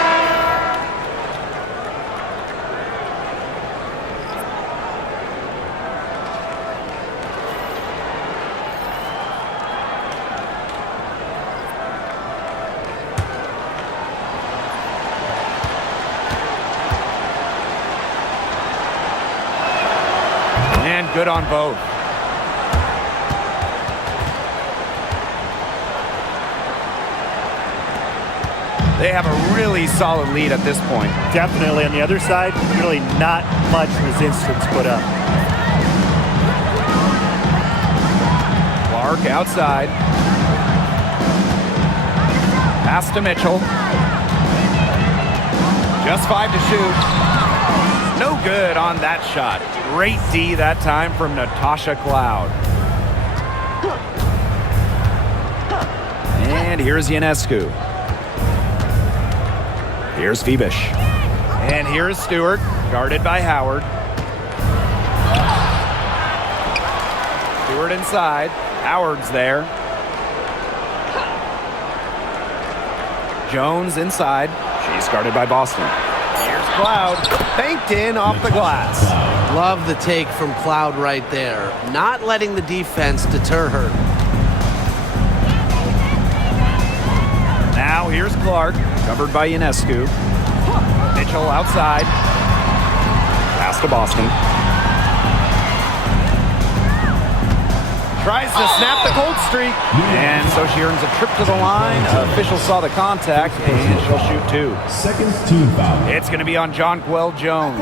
And good on both. They have a really solid lead at this point. Definitely on the other side, really not much resistance put up. Clark outside. Pass to Mitchell. Just 5 to shoot. No good on that shot. Great D that time from Natasha Cloud. And here's Ionescu. Here's Phoebish. And here's Stewart, guarded by Howard. Stewart inside. Howard's there. Jones inside. She's guarded by Boston. Here's Cloud, banked in off the glass. Love the take from Cloud right there. Not letting the defense deter her. Now here's Clark, covered by Ionescu. Mitchell outside. Pass to Boston. Tries to snap the cold streak. And so she earns a trip to the line. Officials saw the contact, and she'll shoot 2. Second team foul. It's going to be on Jonquel Jones.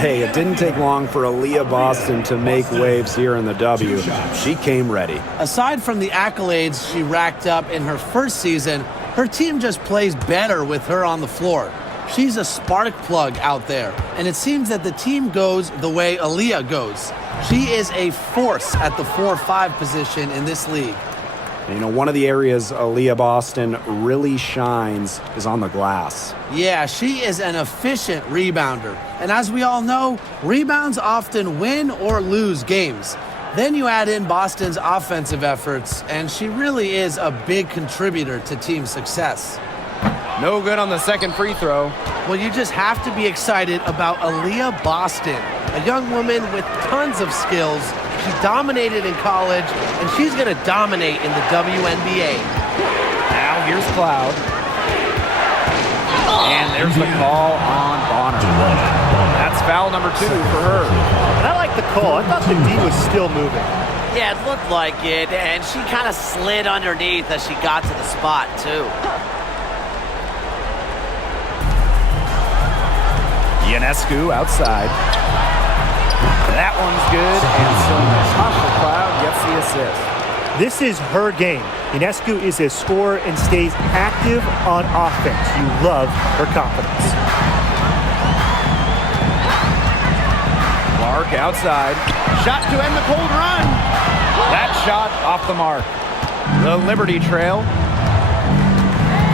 Hey, it didn't take long for Aaliyah Boston to make waves here in the W. She came ready. Aside from the accolades she racked up in her first season, her team just plays better with her on the floor. She's a spark plug out there, and it seems that the team goes the way Aaliyah goes. She is a force at the 4-5 position in this league. You know, one of the areas Aaliyah Boston really shines is on the glass. Yeah, she is an efficient rebounder. And as we all know, rebounds often win or lose games. Then you add in Boston's offensive efforts, and she really is a big contributor to team success. No good on the second free throw. Well, you just have to be excited about Aaliyah Boston, a young woman with tons of skills. She dominated in college, and she's going to dominate in the WNBA. Now here's Cloud. And there's the call on Bonner. That's foul number 2 for her. And I like the call. I thought the D was still moving. Yeah, it looked like it, and she kind of slid underneath as she got to the spot, too. Ionescu outside. That one's good, and so Natasha Cloud gets the assist. This is her game. Ionescu is a scorer and stays active on offense. You love her confidence. Clark outside. Shot to end the cold run. That shot off the mark. The Liberty trail.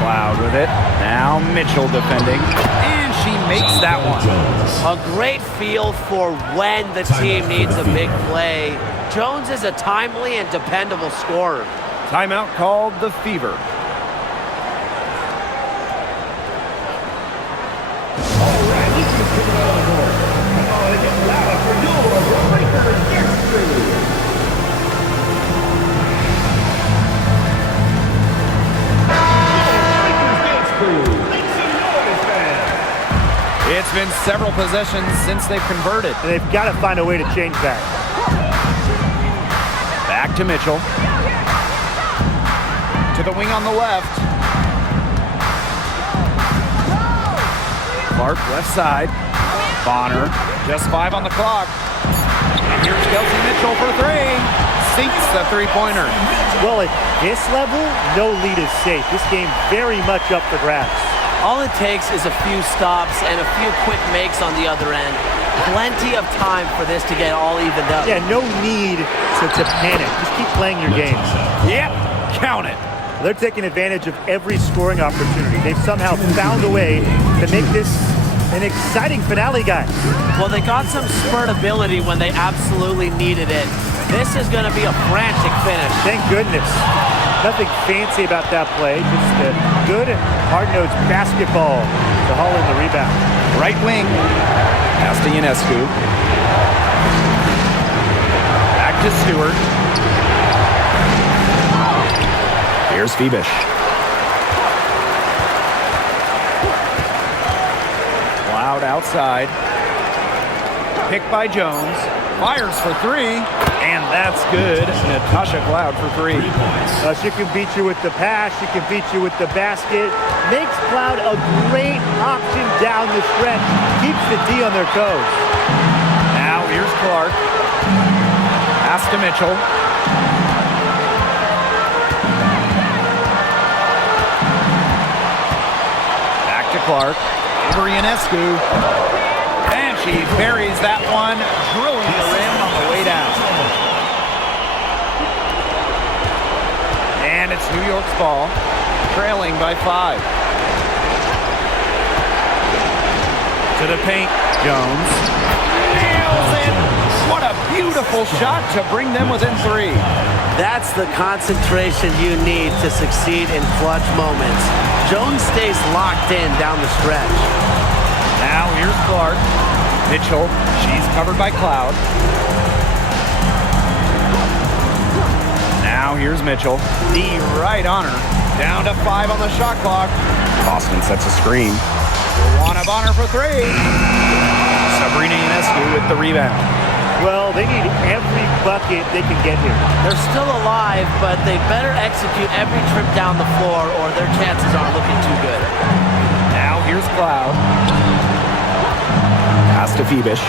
Cloud with it. Now Mitchell defending. And she makes that one. A great feel for when the team needs a big play. Jones is a timely and dependable scorer. Timeout called the Fever. All right, this is coming out of the board. Come on and get louder for your Breakers Dance Crew. It's been several possessions since they've converted. And they've got to find a way to change that. Back to Mitchell. To the wing on the left. Clark left side. Bonner, just 5 on the clock. And here's Kelsey Mitchell for 3. Sinks the three-pointer. Well, at this level, no lead is safe. This game very much up for grabs. All it takes is a few stops and a few quick makes on the other end. Plenty of time for this to get all evened up. Yeah, no need to panic. Just keep playing your game. Yep, count it. They're taking advantage of every scoring opportunity. They've somehow found a way to make this an exciting finale, guys. Well, they got some spurt ability when they absolutely needed it. This is going to be a frantic finish. Thank goodness. Nothing fancy about that play. Just a good, hard-nosed basketball to haul in the rebound. Right wing. Pass to Ionescu. Back to Stewart. Here's Phoebish. Cloud outside. Picked by Jones. Fires for 3. And that's good. Natasha Cloud for 3. She can beat you with the pass. She can beat you with the basket. Makes Cloud a great option down the stretch. Keeps the D on their toes. Now here's Clark. Pass to Mitchell. Back to Clark. Over Ionescu. And she buries that one, drilling the rim on the way down. And it's New York's ball, trailing by 5. To the paint, Jones. Nails it! What a beautiful shot to bring them within 3. That's the concentration you need to succeed in clutch moments. Jones stays locked in down the stretch. Now here's Clark. Mitchell, she's covered by Cloud. Now here's Mitchell. D right on her. Down to 5 on the shot clock. Boston sets a screen. Wanna Bonner for 3. Sabrina Ionescu with the rebound. Well, they need every bucket they can get here. They're still alive, but they better execute every trip down the floor or their chances aren't looking too good. Now here's Cloud. Pass to Phoebish.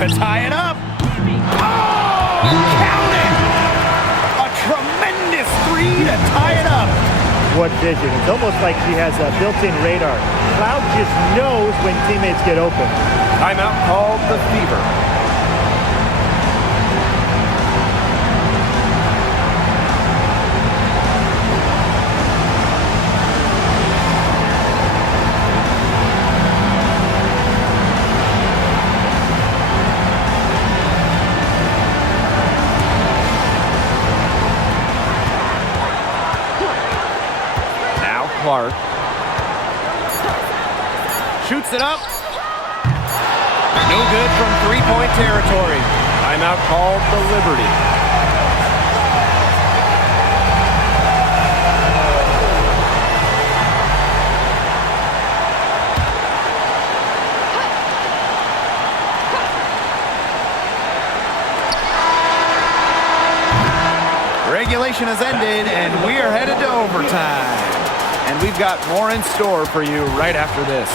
To tie it up. Oh! Count it! A tremendous 3 to tie it up. court vision. It's almost like she has a built-in radar. Cloud just knows when teammates get open. Timeout called the Fever. Clark shoots it up. No good from three-point territory. Timeout called the Liberty. Regulation has ended, and we are headed to overtime. And we've got more in store for you right after this.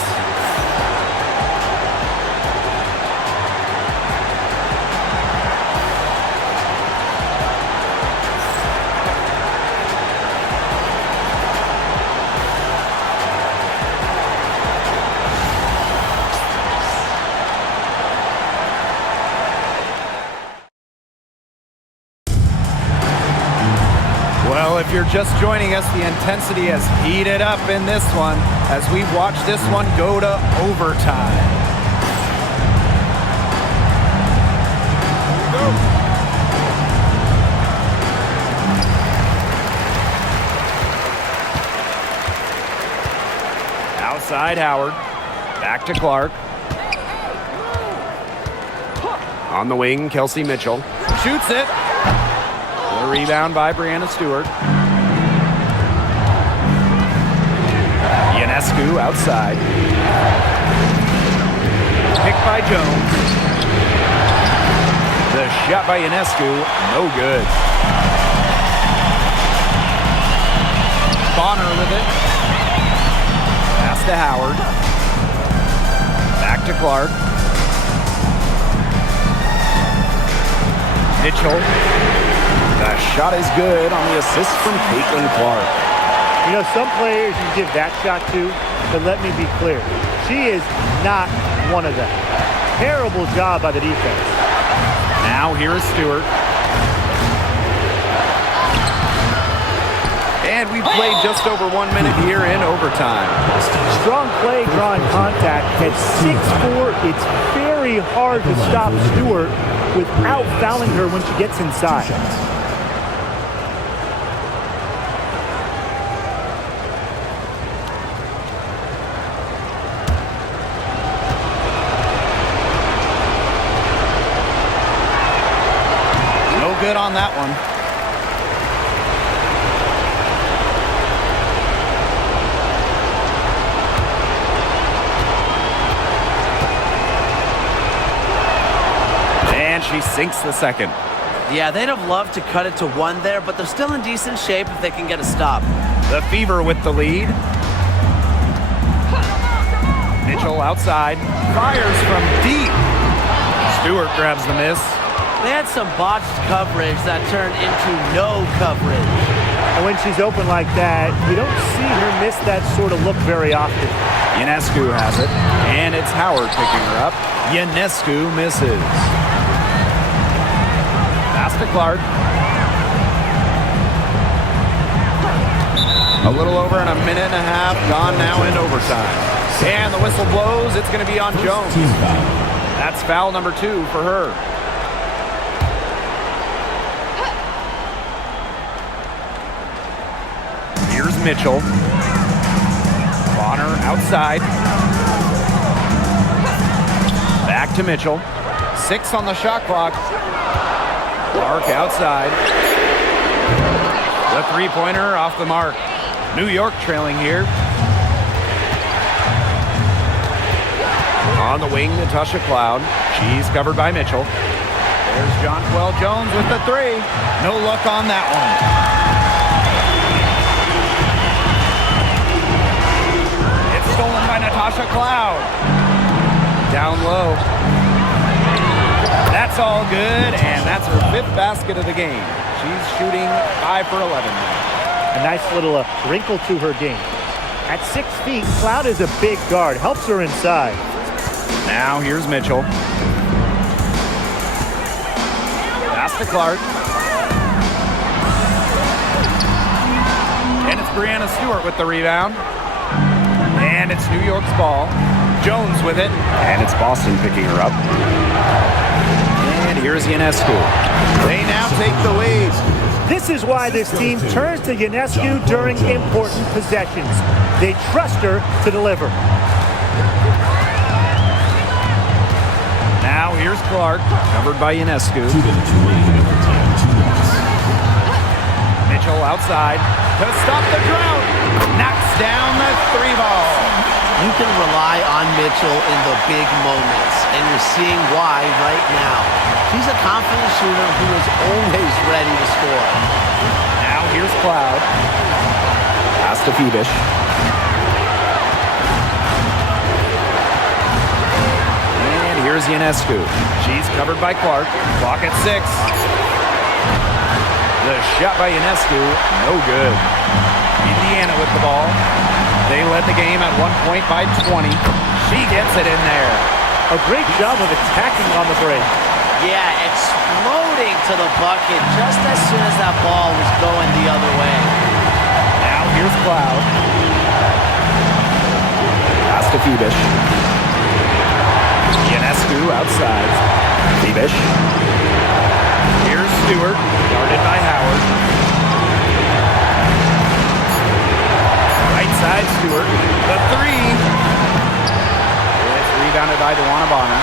Well, if you're just joining us, the intensity has heated up in this one as we watch this one go to overtime. Here we go. Outside Howard, back to Clark. On the wing, Kelsey Mitchell shoots it. A rebound by Brianna Stewart. Ionescu outside. Picked by Jones. The shot by Ionescu, no good. Bonner with it. Pass to Howard. Back to Clark. Mitchell. The shot is good on the assist from Caitlin Clark. You know, some players you give that shot to, but let me be clear. She is not one of them. Terrible job by the defense. Now here is Stewart. And we've played just over 1 minute here in overtime. Strong play, drawing contact. At 6'4", it's very hard to stop Stewart without fouling her when she gets inside. Good on that one. And she sinks the second. Yeah, they'd have loved to cut it to one there, but they're still in decent shape if they can get a stop. The Fever with the lead. Mitchell outside. Fires from deep. Stewart grabs the miss. They had some botched coverage that turned into no coverage. And when she's open like that, you don't see her miss that sort of look very often. Ionescu has it, and it's Howard picking her up. Ionescu misses. Pass to Clark. A little over in a minute and a half, gone now in overtime. And the whistle blows, it's going to be on Jones. That's foul number 2 for her. Here's Mitchell. Bonner outside. Back to Mitchell. 6 on the shot clock. Clark outside. The three-pointer off the mark. New York trailing here. On the wing, Natasha Cloud. She's covered by Mitchell. There's Jonquel Jones with the 3. No luck on that one. Stolen by Natasha Cloud. Down low. That's all good, and that's her 5th basket of the game. She's shooting 5 for 11 now. A nice little wrinkle to her game. At 6 feet, Cloud is a big guard. Helps her inside. Now here's Mitchell. Pass to Clark. And it's Brianna Stewart with the rebound. And it's New York's ball. Jones with it. And it's Boston picking her up. And here's Ionescu. They now take the lead. This is why this team turns to Ionescu during important possessions. They trust her to deliver. Now here's Clark, covered by Ionescu. Mitchell outside to stop the drought. Knocks down the 3 ball. You can rely on Mitchell in the big moments, and you're seeing why right now. She's a confident shooter who is always ready to score. Now here's Cloud. Pass to Phoebish. And here's Ionescu. She's covered by Clark. Clock at 6. The shot by Ionescu, no good. Indiana with the ball. They led the game at 1 point by 20. She gets it in there. A great job of attacking on the break. Yeah, exploding to the bucket just as soon as that ball was going the other way. Now here's Cloud. Pass to Phoebish. Ionescu outside. Phoebish. Here's Stewart, guarded by Howard. Right side Stewart. The 3. It's rebounded by DeWanna Bonner.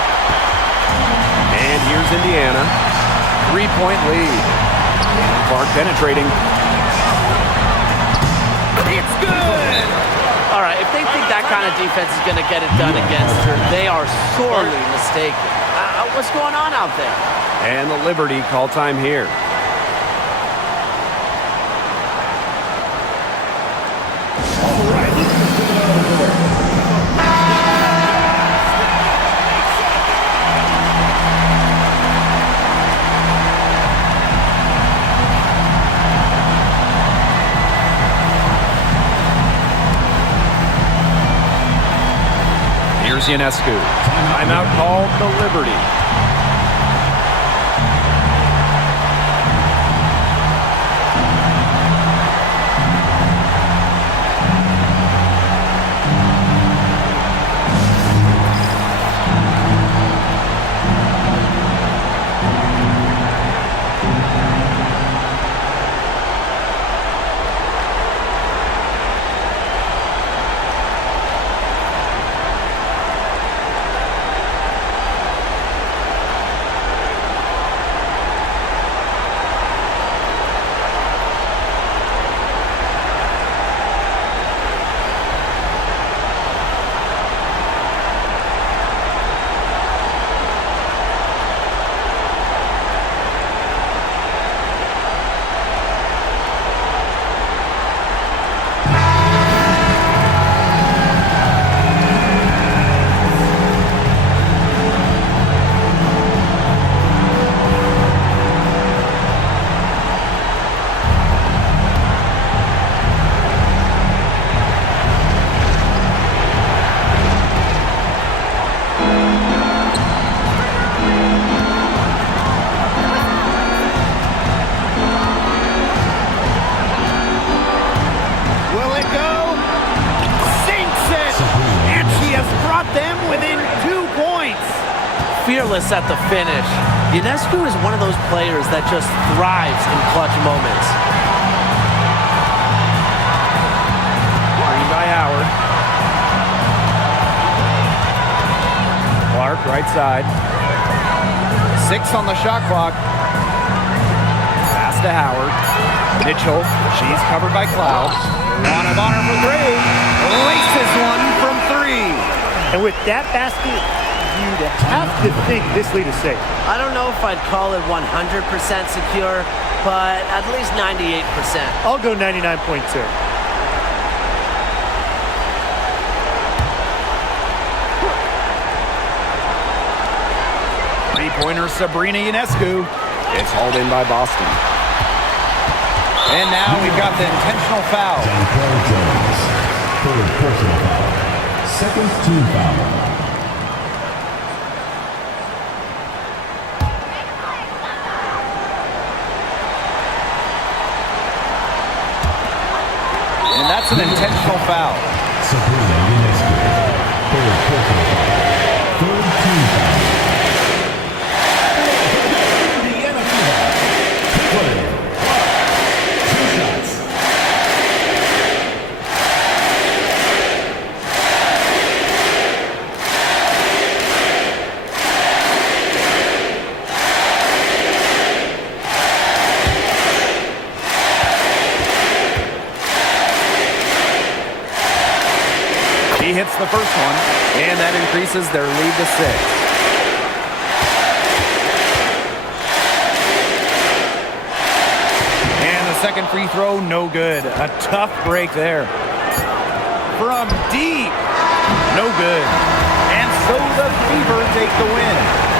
And here's Indiana. 3-point lead. Clark penetrating. It's good! All right, if they think that kind of defense is going to get it done against her, they are sorely mistaken. What's going on out there? And the Liberty call time here. Here's Ionescu. Timeout called the Liberty. Fearless at the finish. Ionescu is one of those players that just thrives in clutch moments. Green by Howard. Clark, right side. 6 on the shot clock. Pass to Howard. Mitchell, she's covered by Cloud. DeWanna Bonner for 3. Laces one from 3. And with that basket, you'd have to think this lead is safe. I don't know if I'd call it 100% secure, but at least 98%. I'll go 99.2. Three-pointer Sabrina Ionescu. It's hauled in by Boston. And now we've got the intentional foul. Jonquel Jones. Third personal foul. Second team foul. And that's an intentional foul. Sabrina Ionescu. Third personal foul. Third team foul. Indiana Fever. Pickling. Two shots. He hits the first one, and that increases their lead to 6. And the second free throw, no good. A tough break there. From deep, no good. And so the Fever take the win.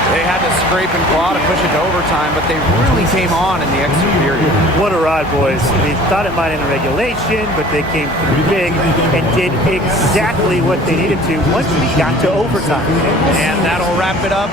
They had to scrape and claw to push it to overtime, but they really came on in the extra period. What a ride, boys. They thought it might end in regulation, but they came through big and did exactly what they needed to once we got to overtime. And that'll wrap it up